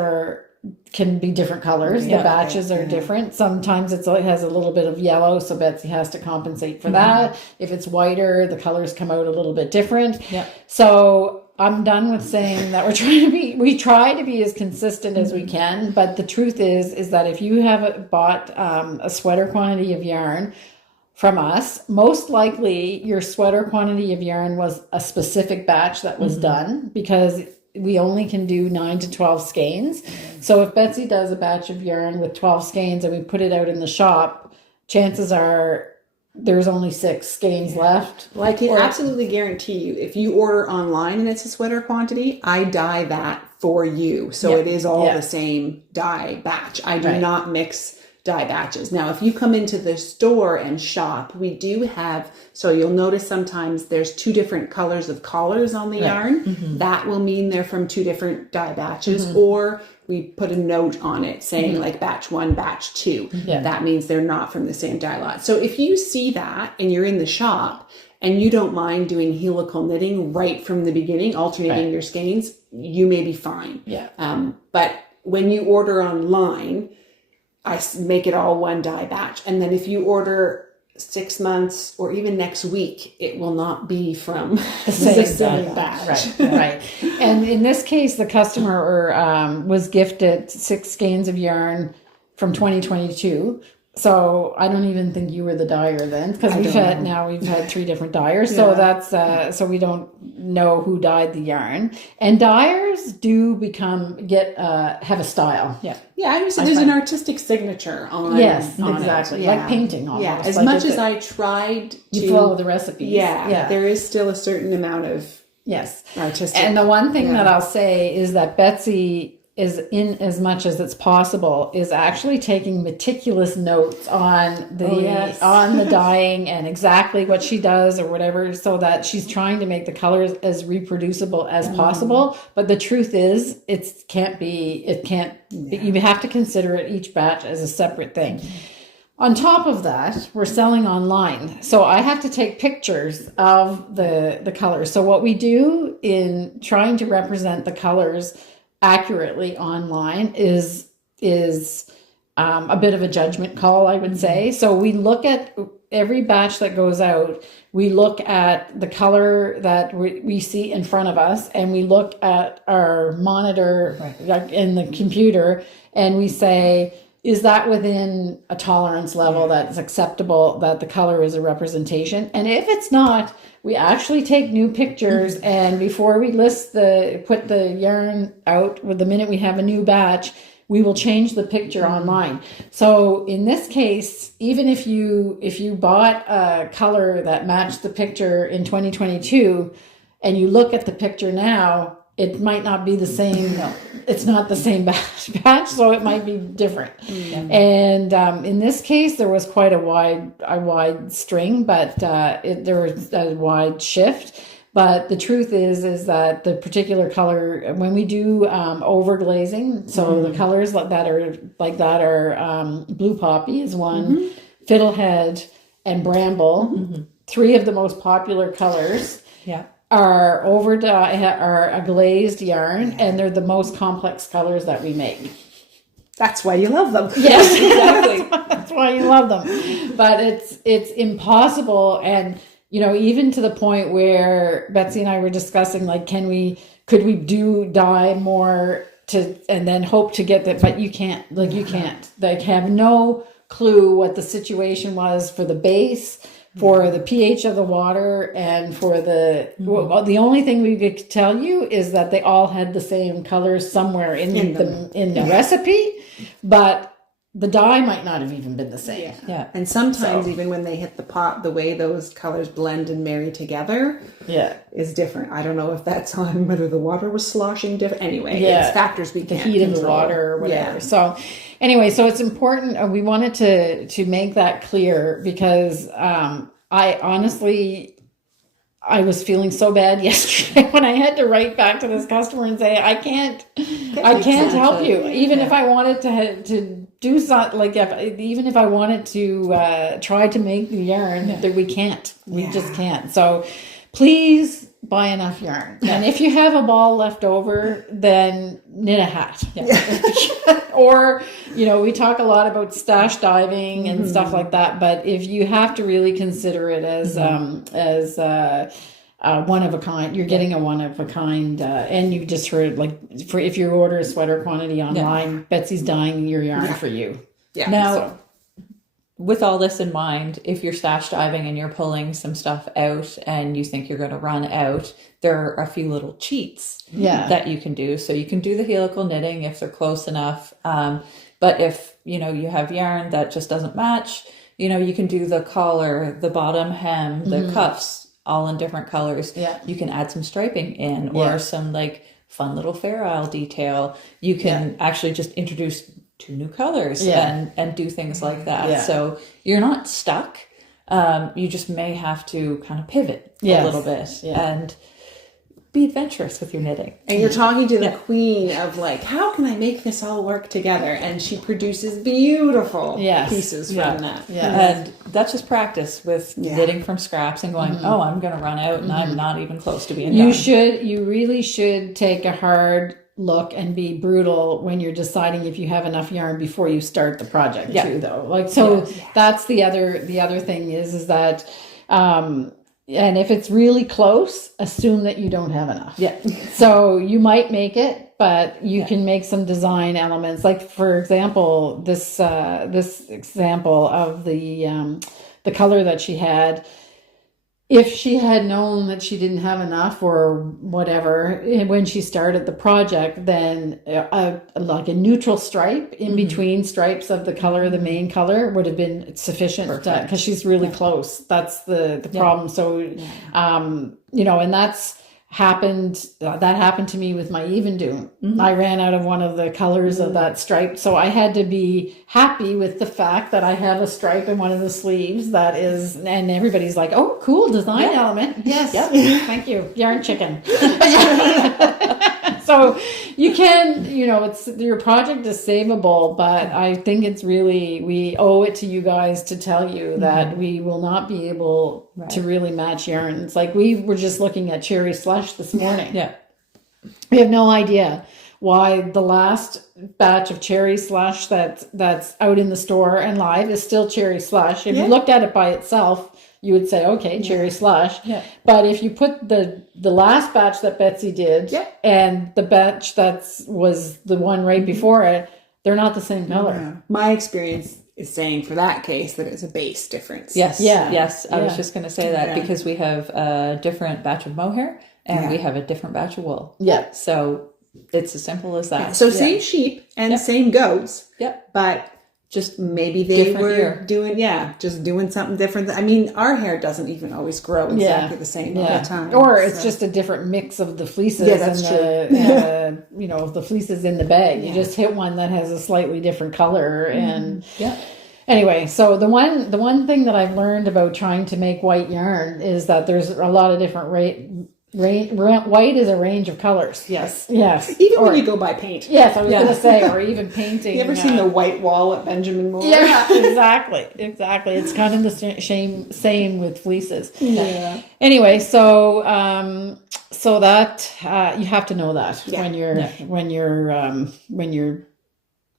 can be different colors. The batches are different. Sometimes it has a little bit of yellow, so Betsy has to compensate for that. If it's whiter, the colors come out a little bit different. So I'm done with saying that we try to be as consistent as we can, but the truth is that if you have bought a sweater quantity of yarn from us, most likely your sweater quantity of yarn was a specific batch that was done, because we only can do 9 to 12 skeins. So if Betsy does a batch of yarn with 12 skeins and we put it out in the shop, chances are there's only 6 skeins left. Well, I can absolutely guarantee you, if you order online and it's a sweater quantity, I dye that for you. So it is all the same dye batch. I do not mix dye batches. Now, if you come into the store and shop, we do have, so you'll notice sometimes there's 2 different colors of collars on the yarn. That will mean they're from 2 different dye batches, or we put a note on it saying like batch 1, batch 2. That means they're not from the same dye lot. So if you see that and you're in the shop and you don't mind doing helical knitting right from the beginning, alternating your skeins, you may be fine. But when you order online, I make it all one dye batch. And then if you order 6 months or even next week, it will not be from the same batch. Right. And in this case, the customer was gifted 6 skeins of yarn from 2022. So I don't even think you were the dyer then, because we've had 3 different dyers. So that's so we don't know who dyed the yarn. And dyers do have a style. I would say there's an artistic signature on. Yes, on exactly. it. Like painting almost. Yeah, as like much as I tried to follow the recipes. There is still a certain amount of artistic. And the one thing that I'll say is that Betsy is, in as much as it's possible, is actually taking meticulous notes on the dyeing and exactly what she does or whatever, so that she's trying to make the colors as reproducible as possible. But the truth is, you have to consider each batch as a separate thing. On top of that, we're selling online. So I have to take pictures of the colors. So what we do in trying to represent the colors accurately online is a bit of a judgment call, I would say. So we look at every batch that goes out. We look at the color that we see in front of us, and we look at our monitor in the computer, and we say, is that within a tolerance level that's acceptable, that the color is a representation? And if it's not, we actually take new pictures, and before we put the yarn out, with the minute we have a new batch, we will change the picture online. So in this case, even if you bought a color that matched the picture in 2022, and you look at the picture now, it might not be the same. No, it's not the same batch, so it might be different. And in this case, there was quite a wide string, but there was a wide shift. But the truth is that the particular color, when we do overglazing, so the colors that are like that are blue poppy is one, fiddlehead, and bramble, three of the most popular colors. Yeah. Are are a glazed yarn, and they're the most complex colors that we make. That's why you love them. Yes, exactly. That's why you love them. But it's impossible, and even to the point where Betsy and I were discussing, like, could we dye more and then hope to get that, but you can't. Like, have no clue what the situation was for the base, for the pH of the water, and for the only thing we could tell you is that they all had the same colors somewhere in the recipe, but the dye might not have even been the same. Yeah. And sometimes even when they hit the pot, the way those colors blend and marry together is different. I don't know if that's on whether the water was sloshing different. Anyway, it's factors we can't heat control. of the water or whatever. So anyway, so it's important. We wanted to make that clear because I honestly, I was feeling so bad yesterday when I had to write back to this customer and say, I can't help you. Even if I wanted to do something, like even if I wanted to try to make the yarn, that we can't. We just can't. So please buy enough yarn. And if you have a ball left over, then knit a hat. Or, we talk a lot about stash diving and stuff like that. But if you have to really consider it as one of a kind, you're getting a one of a kind. And you just heard, if you order a sweater quantity online, Betsy's dyeing your yarn for you. Yeah. Now, with all this in mind, if you're stash diving and you're pulling some stuff out and you think you're going to run out, there are a few little cheats that you can do. So you can do the helical knitting if they're close enough. But if, you have yarn that just doesn't match, you can do the collar, the bottom hem, the cuffs, all in different colors. Yeah. You can add some striping in or some fun little Fair Isle detail. You can actually just introduce 2 new colors and do things like that. Yeah. So you're not stuck. You just may have to kind of pivot a little bit and be adventurous with your knitting. And you're talking to the queen of how can I make this all work together? And she produces beautiful pieces from that. And that's just practice with knitting from scraps and going, I'm going to run out and I'm not even close to being done. You really should take a hard look and be brutal when you're deciding if you have enough yarn before you start the project too, though. That's the other thing is that, and if it's really close, assume that you don't have enough. Yeah. So you might make it, but you can make some design elements. Like, for example, this example of the color that she had. If she had known that she didn't have enough or whatever when she started the project, then a neutral stripe in between stripes of the color, the main color, would have been sufficient because she's really close. That's the problem. So, and that happened to me with my even doom. I ran out of one of the colors of that stripe. So I had to be happy with the fact that I have a stripe in one of the sleeves that is, and everybody's like, oh, cool design element. Yes. Yep. Thank you. Yarn chicken. So you can, it's your project is savable, but I think it's really, we owe it to you guys to tell you that we will not be able to really match yarns. Like we were just looking at cherry slush this morning. Yeah. We have no idea why the last batch of cherry slush that's out in the store and live is still cherry slush. If you looked at it by itself, you would say, okay, cherry slush. Yeah. But if you put the last batch that Betsy did and the batch was the one right before it, they're not the same color. Yeah. My experience is saying for that case that it's a base difference. Yes. Yeah. Yes. I was just going to say that because we have a different batch of mohair and we have a different batch of wool. Yeah. So it's as simple as that. Yeah. So same sheep and same goats. Yep. But Just maybe they different were year. doing something different. I mean, our hair doesn't even always grow exactly the same all the time. Or it's just a different mix of the fleeces that's the fleeces in the bag. You just hit one that has a slightly different color and anyway, so the one thing that I've learned about trying to make white yarn is that there's a lot of different white is a range of colors. Yes. Even when you go buy paint. Yes, I was going to say, or even painting. You ever seen the white wall at Benjamin Moore? Yeah, exactly. It's kind of the same with fleeces. Yeah. Anyway, so that you have to know that when you're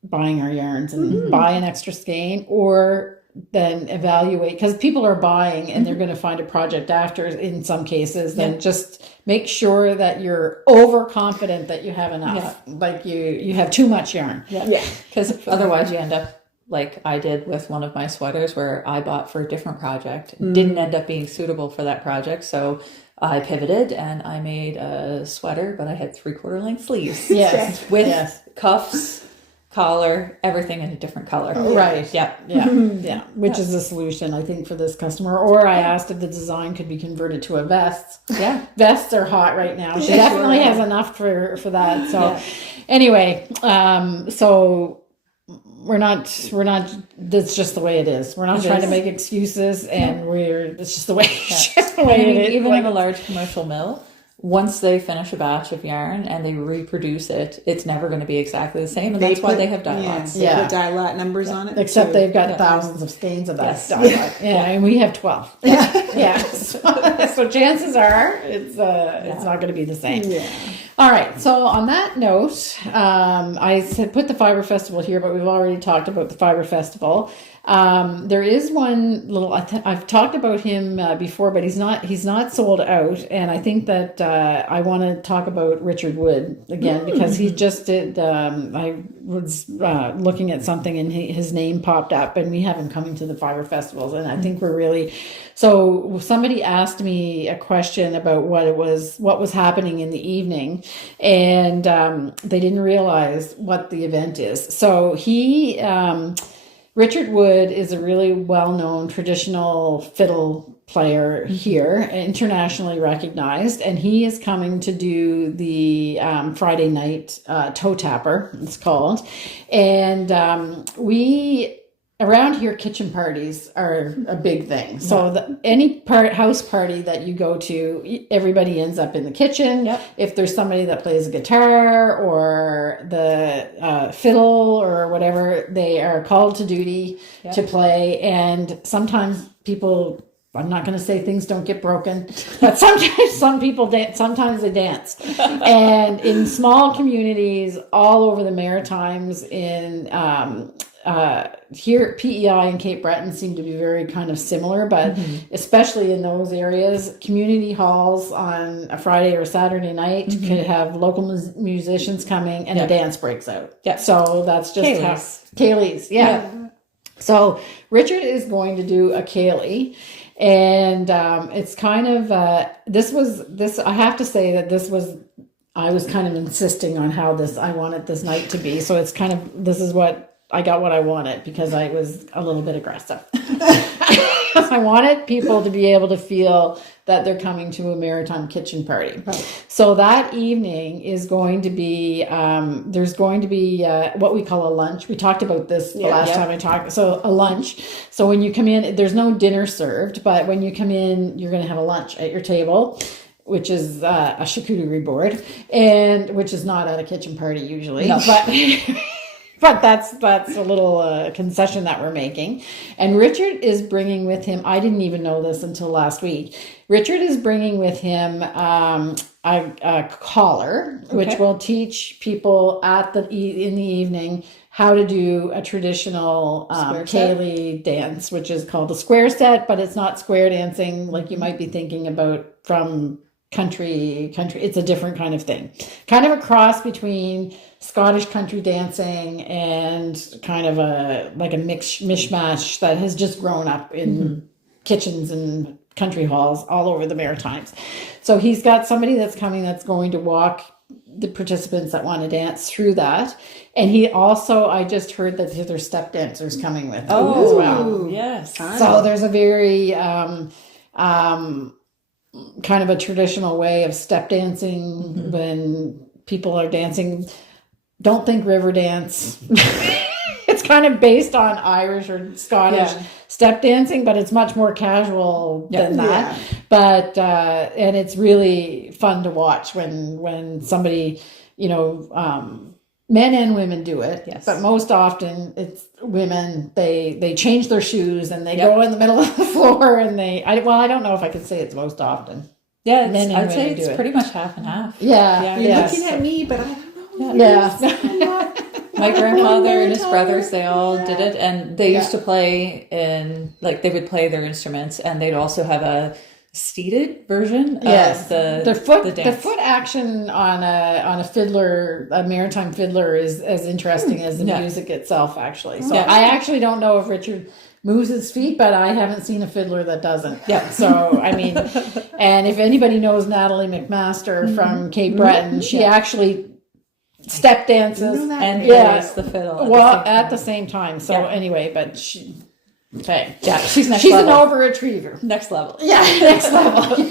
buying our yarns and buy an extra skein or then evaluate, because people are buying and they're going to find a project after in some cases. Then just make sure that you're overconfident that you have enough. Like you have too much yarn. Because otherwise you end up like I did with one of my sweaters where I bought for a different project. It didn't end up being suitable for that project. So I pivoted and I made a sweater, but I had 3/4 length sleeves. With cuffs, collar, everything in a different color. Right. Yeah. Which is the solution, I think, for this customer. Or I asked if the design could be converted to a vest. Yeah. Vests are hot right now. She definitely has enough for that. So anyway, so we're not, that's just the way it is. We're not trying to make excuses and it's just the way, it is. Even in a large commercial mill, once they finish a batch of yarn and they reproduce it, it's never going to be exactly the same. And that's why they have dye lots. They put dye lot numbers on it. Except they've got thousands of skeins of that dye lot. And we have 12. So chances are it's not going to be the same. All right. So on that note, I had put the Fibre Festival here, but we've already talked about the Fibre Festival. There is one little, I've talked about him before, but he's not sold out. And I think that I want to talk about Richard Wood again, because he just did, I was looking at something and his name popped up, and we have him coming to the Fibre Festivals. And I think we're really, so somebody asked me a question about what was happening in the evening, and they didn't realize what the event is. So Richard Wood is a really well-known traditional fiddle player here, internationally recognized, and he is coming to do the Friday night toe tapper, it's called. And around here, kitchen parties are a big thing. So any house party that you go to, everybody ends up in the kitchen. If there's somebody that plays a guitar or the fiddle or whatever, they are called to duty to play. And sometimes people, I'm not going to say things don't get broken, but sometimes some people dance, sometimes they dance. And in small communities all over the Maritimes, in here, PEI and Cape Breton seem to be very kind of similar, but especially in those areas, community halls on a Friday or Saturday night could have local musicians coming and a dance breaks out. So that's just Kaylee's. So Richard is going to do a Kaylee. And it's kind of, I have to say that I was kind of insisting on how I wanted this night to be. So it's kind of, I got what I wanted because I was a little bit aggressive. I wanted people to be able to feel that they're coming to a maritime kitchen party. So that evening is going to be, there's going to be what we call a lunch. We talked about this the last time I talked. So a lunch. So when you come in, there's no dinner served, but when you come in, you're going to have a lunch at your table. which is a charcuterie board, and which is not at a kitchen party usually. No. But that's a little concession that we're making. And Richard is bringing with him, I didn't even know this until last week, Richard is bringing with him a collar, which will teach people in the evening how to do a traditional Ceilidh dance, which is called the square set, but it's not square dancing like you might be thinking about from country. It's a different kind of thing. Kind of a cross between Scottish country dancing and kind of a mishmash that has just grown up in kitchens and country halls all over the Maritimes. So he's got somebody that's coming that's going to walk the participants that want to dance through that. And he also, I just heard that there's step dancers coming with him as well. Yes. So there's a very kind of a traditional way of step dancing when people are dancing. Don't think river dance. It's kind of based on Irish or Scottish step dancing, but it's much more casual than that. But and it's really fun to watch when somebody, men and women do it. Yes. But most often it's women. They change their shoes and they go in the middle of the floor and I don't know if I could say it's most often. Yeah, Men and I'd say women do it's it. pretty much half and half. Yeah. You're looking at me, but I don't know. My grandfather and his brothers, they all did it, and they used to play they would play their instruments, and they'd also have a seated version of the foot action on a fiddler, a maritime fiddler, is as interesting as the music itself, actually. So I actually don't know if Richard moves his feet, but I haven't seen a fiddler that doesn't. Yeah. So, I mean, and if anybody knows Natalie McMaster from Cape Breton, she actually step dances and plays the fiddle at the same time. So anyway, but she's she's an overachiever. Next level. Yeah, next level.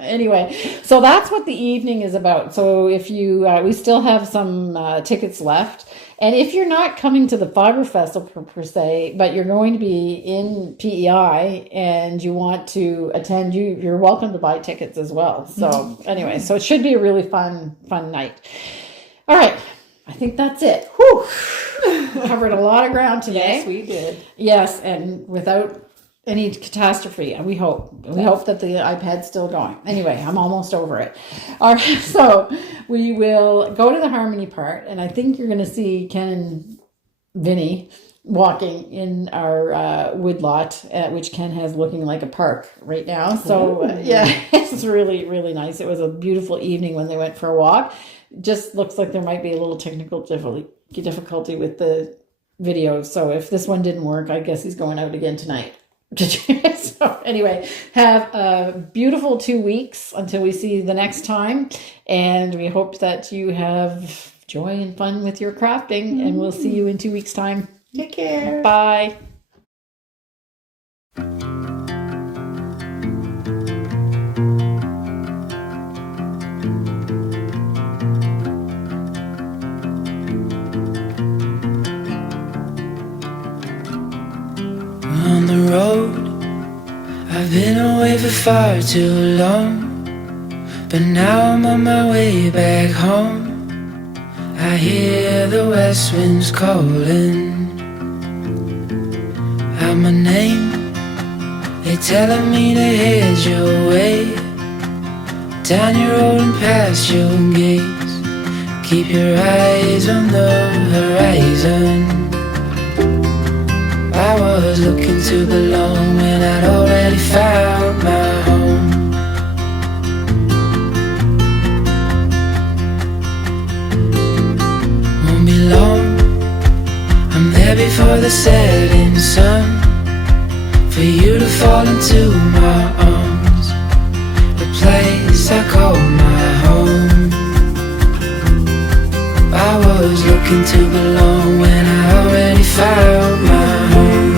Anyway, so that's what the evening is about. So if you, we still have some tickets left. And if you're not coming to the Fibre Festival per se, but you're going to be in PEI and you want to attend, you're welcome to buy tickets as well. So anyway, so it should be a really fun night. All right. I think that's it. Whew. Covered a lot of ground today. Yes, we did. Yes, and without any catastrophe, we hope. We hope that the iPad's still going. Anyway, I'm almost over it. All right, so we will go to the harmony part, and I think you're going to see Ken and Vinny walking in our wood lot, which Ken has looking like a park right now. So, it's really, really nice. It was a beautiful evening when they went for a walk. Just looks like there might be a little technical difficulty with the video. So if this one didn't work, I guess he's going out again tonight. So anyway, have a beautiful 2 weeks until we see you the next time. And we hope that you have joy and fun with your crafting. And we'll see you in 2 weeks' time. Take care. Bye. On the road, I've been away for far too long, but now I'm on my way back home. I hear the west winds calling out my name. They're telling me to head your way, down your road and past your gates. Keep your eyes on the horizon. I was looking to belong when I'd already found my home. Won't be long, I'm there before the setting sun, for you to fall into my arms, the place I call my home. I was looking to belong when I already found my home.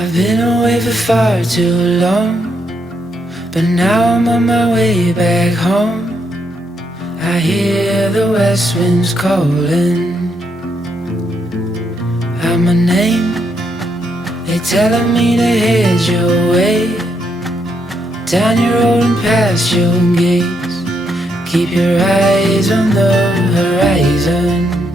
I've been away for far too long, but now I'm on my way back home. I hear the west winds calling out my name. They're telling me to head your way, down your road and past your gates. Keep your eyes on the horizon.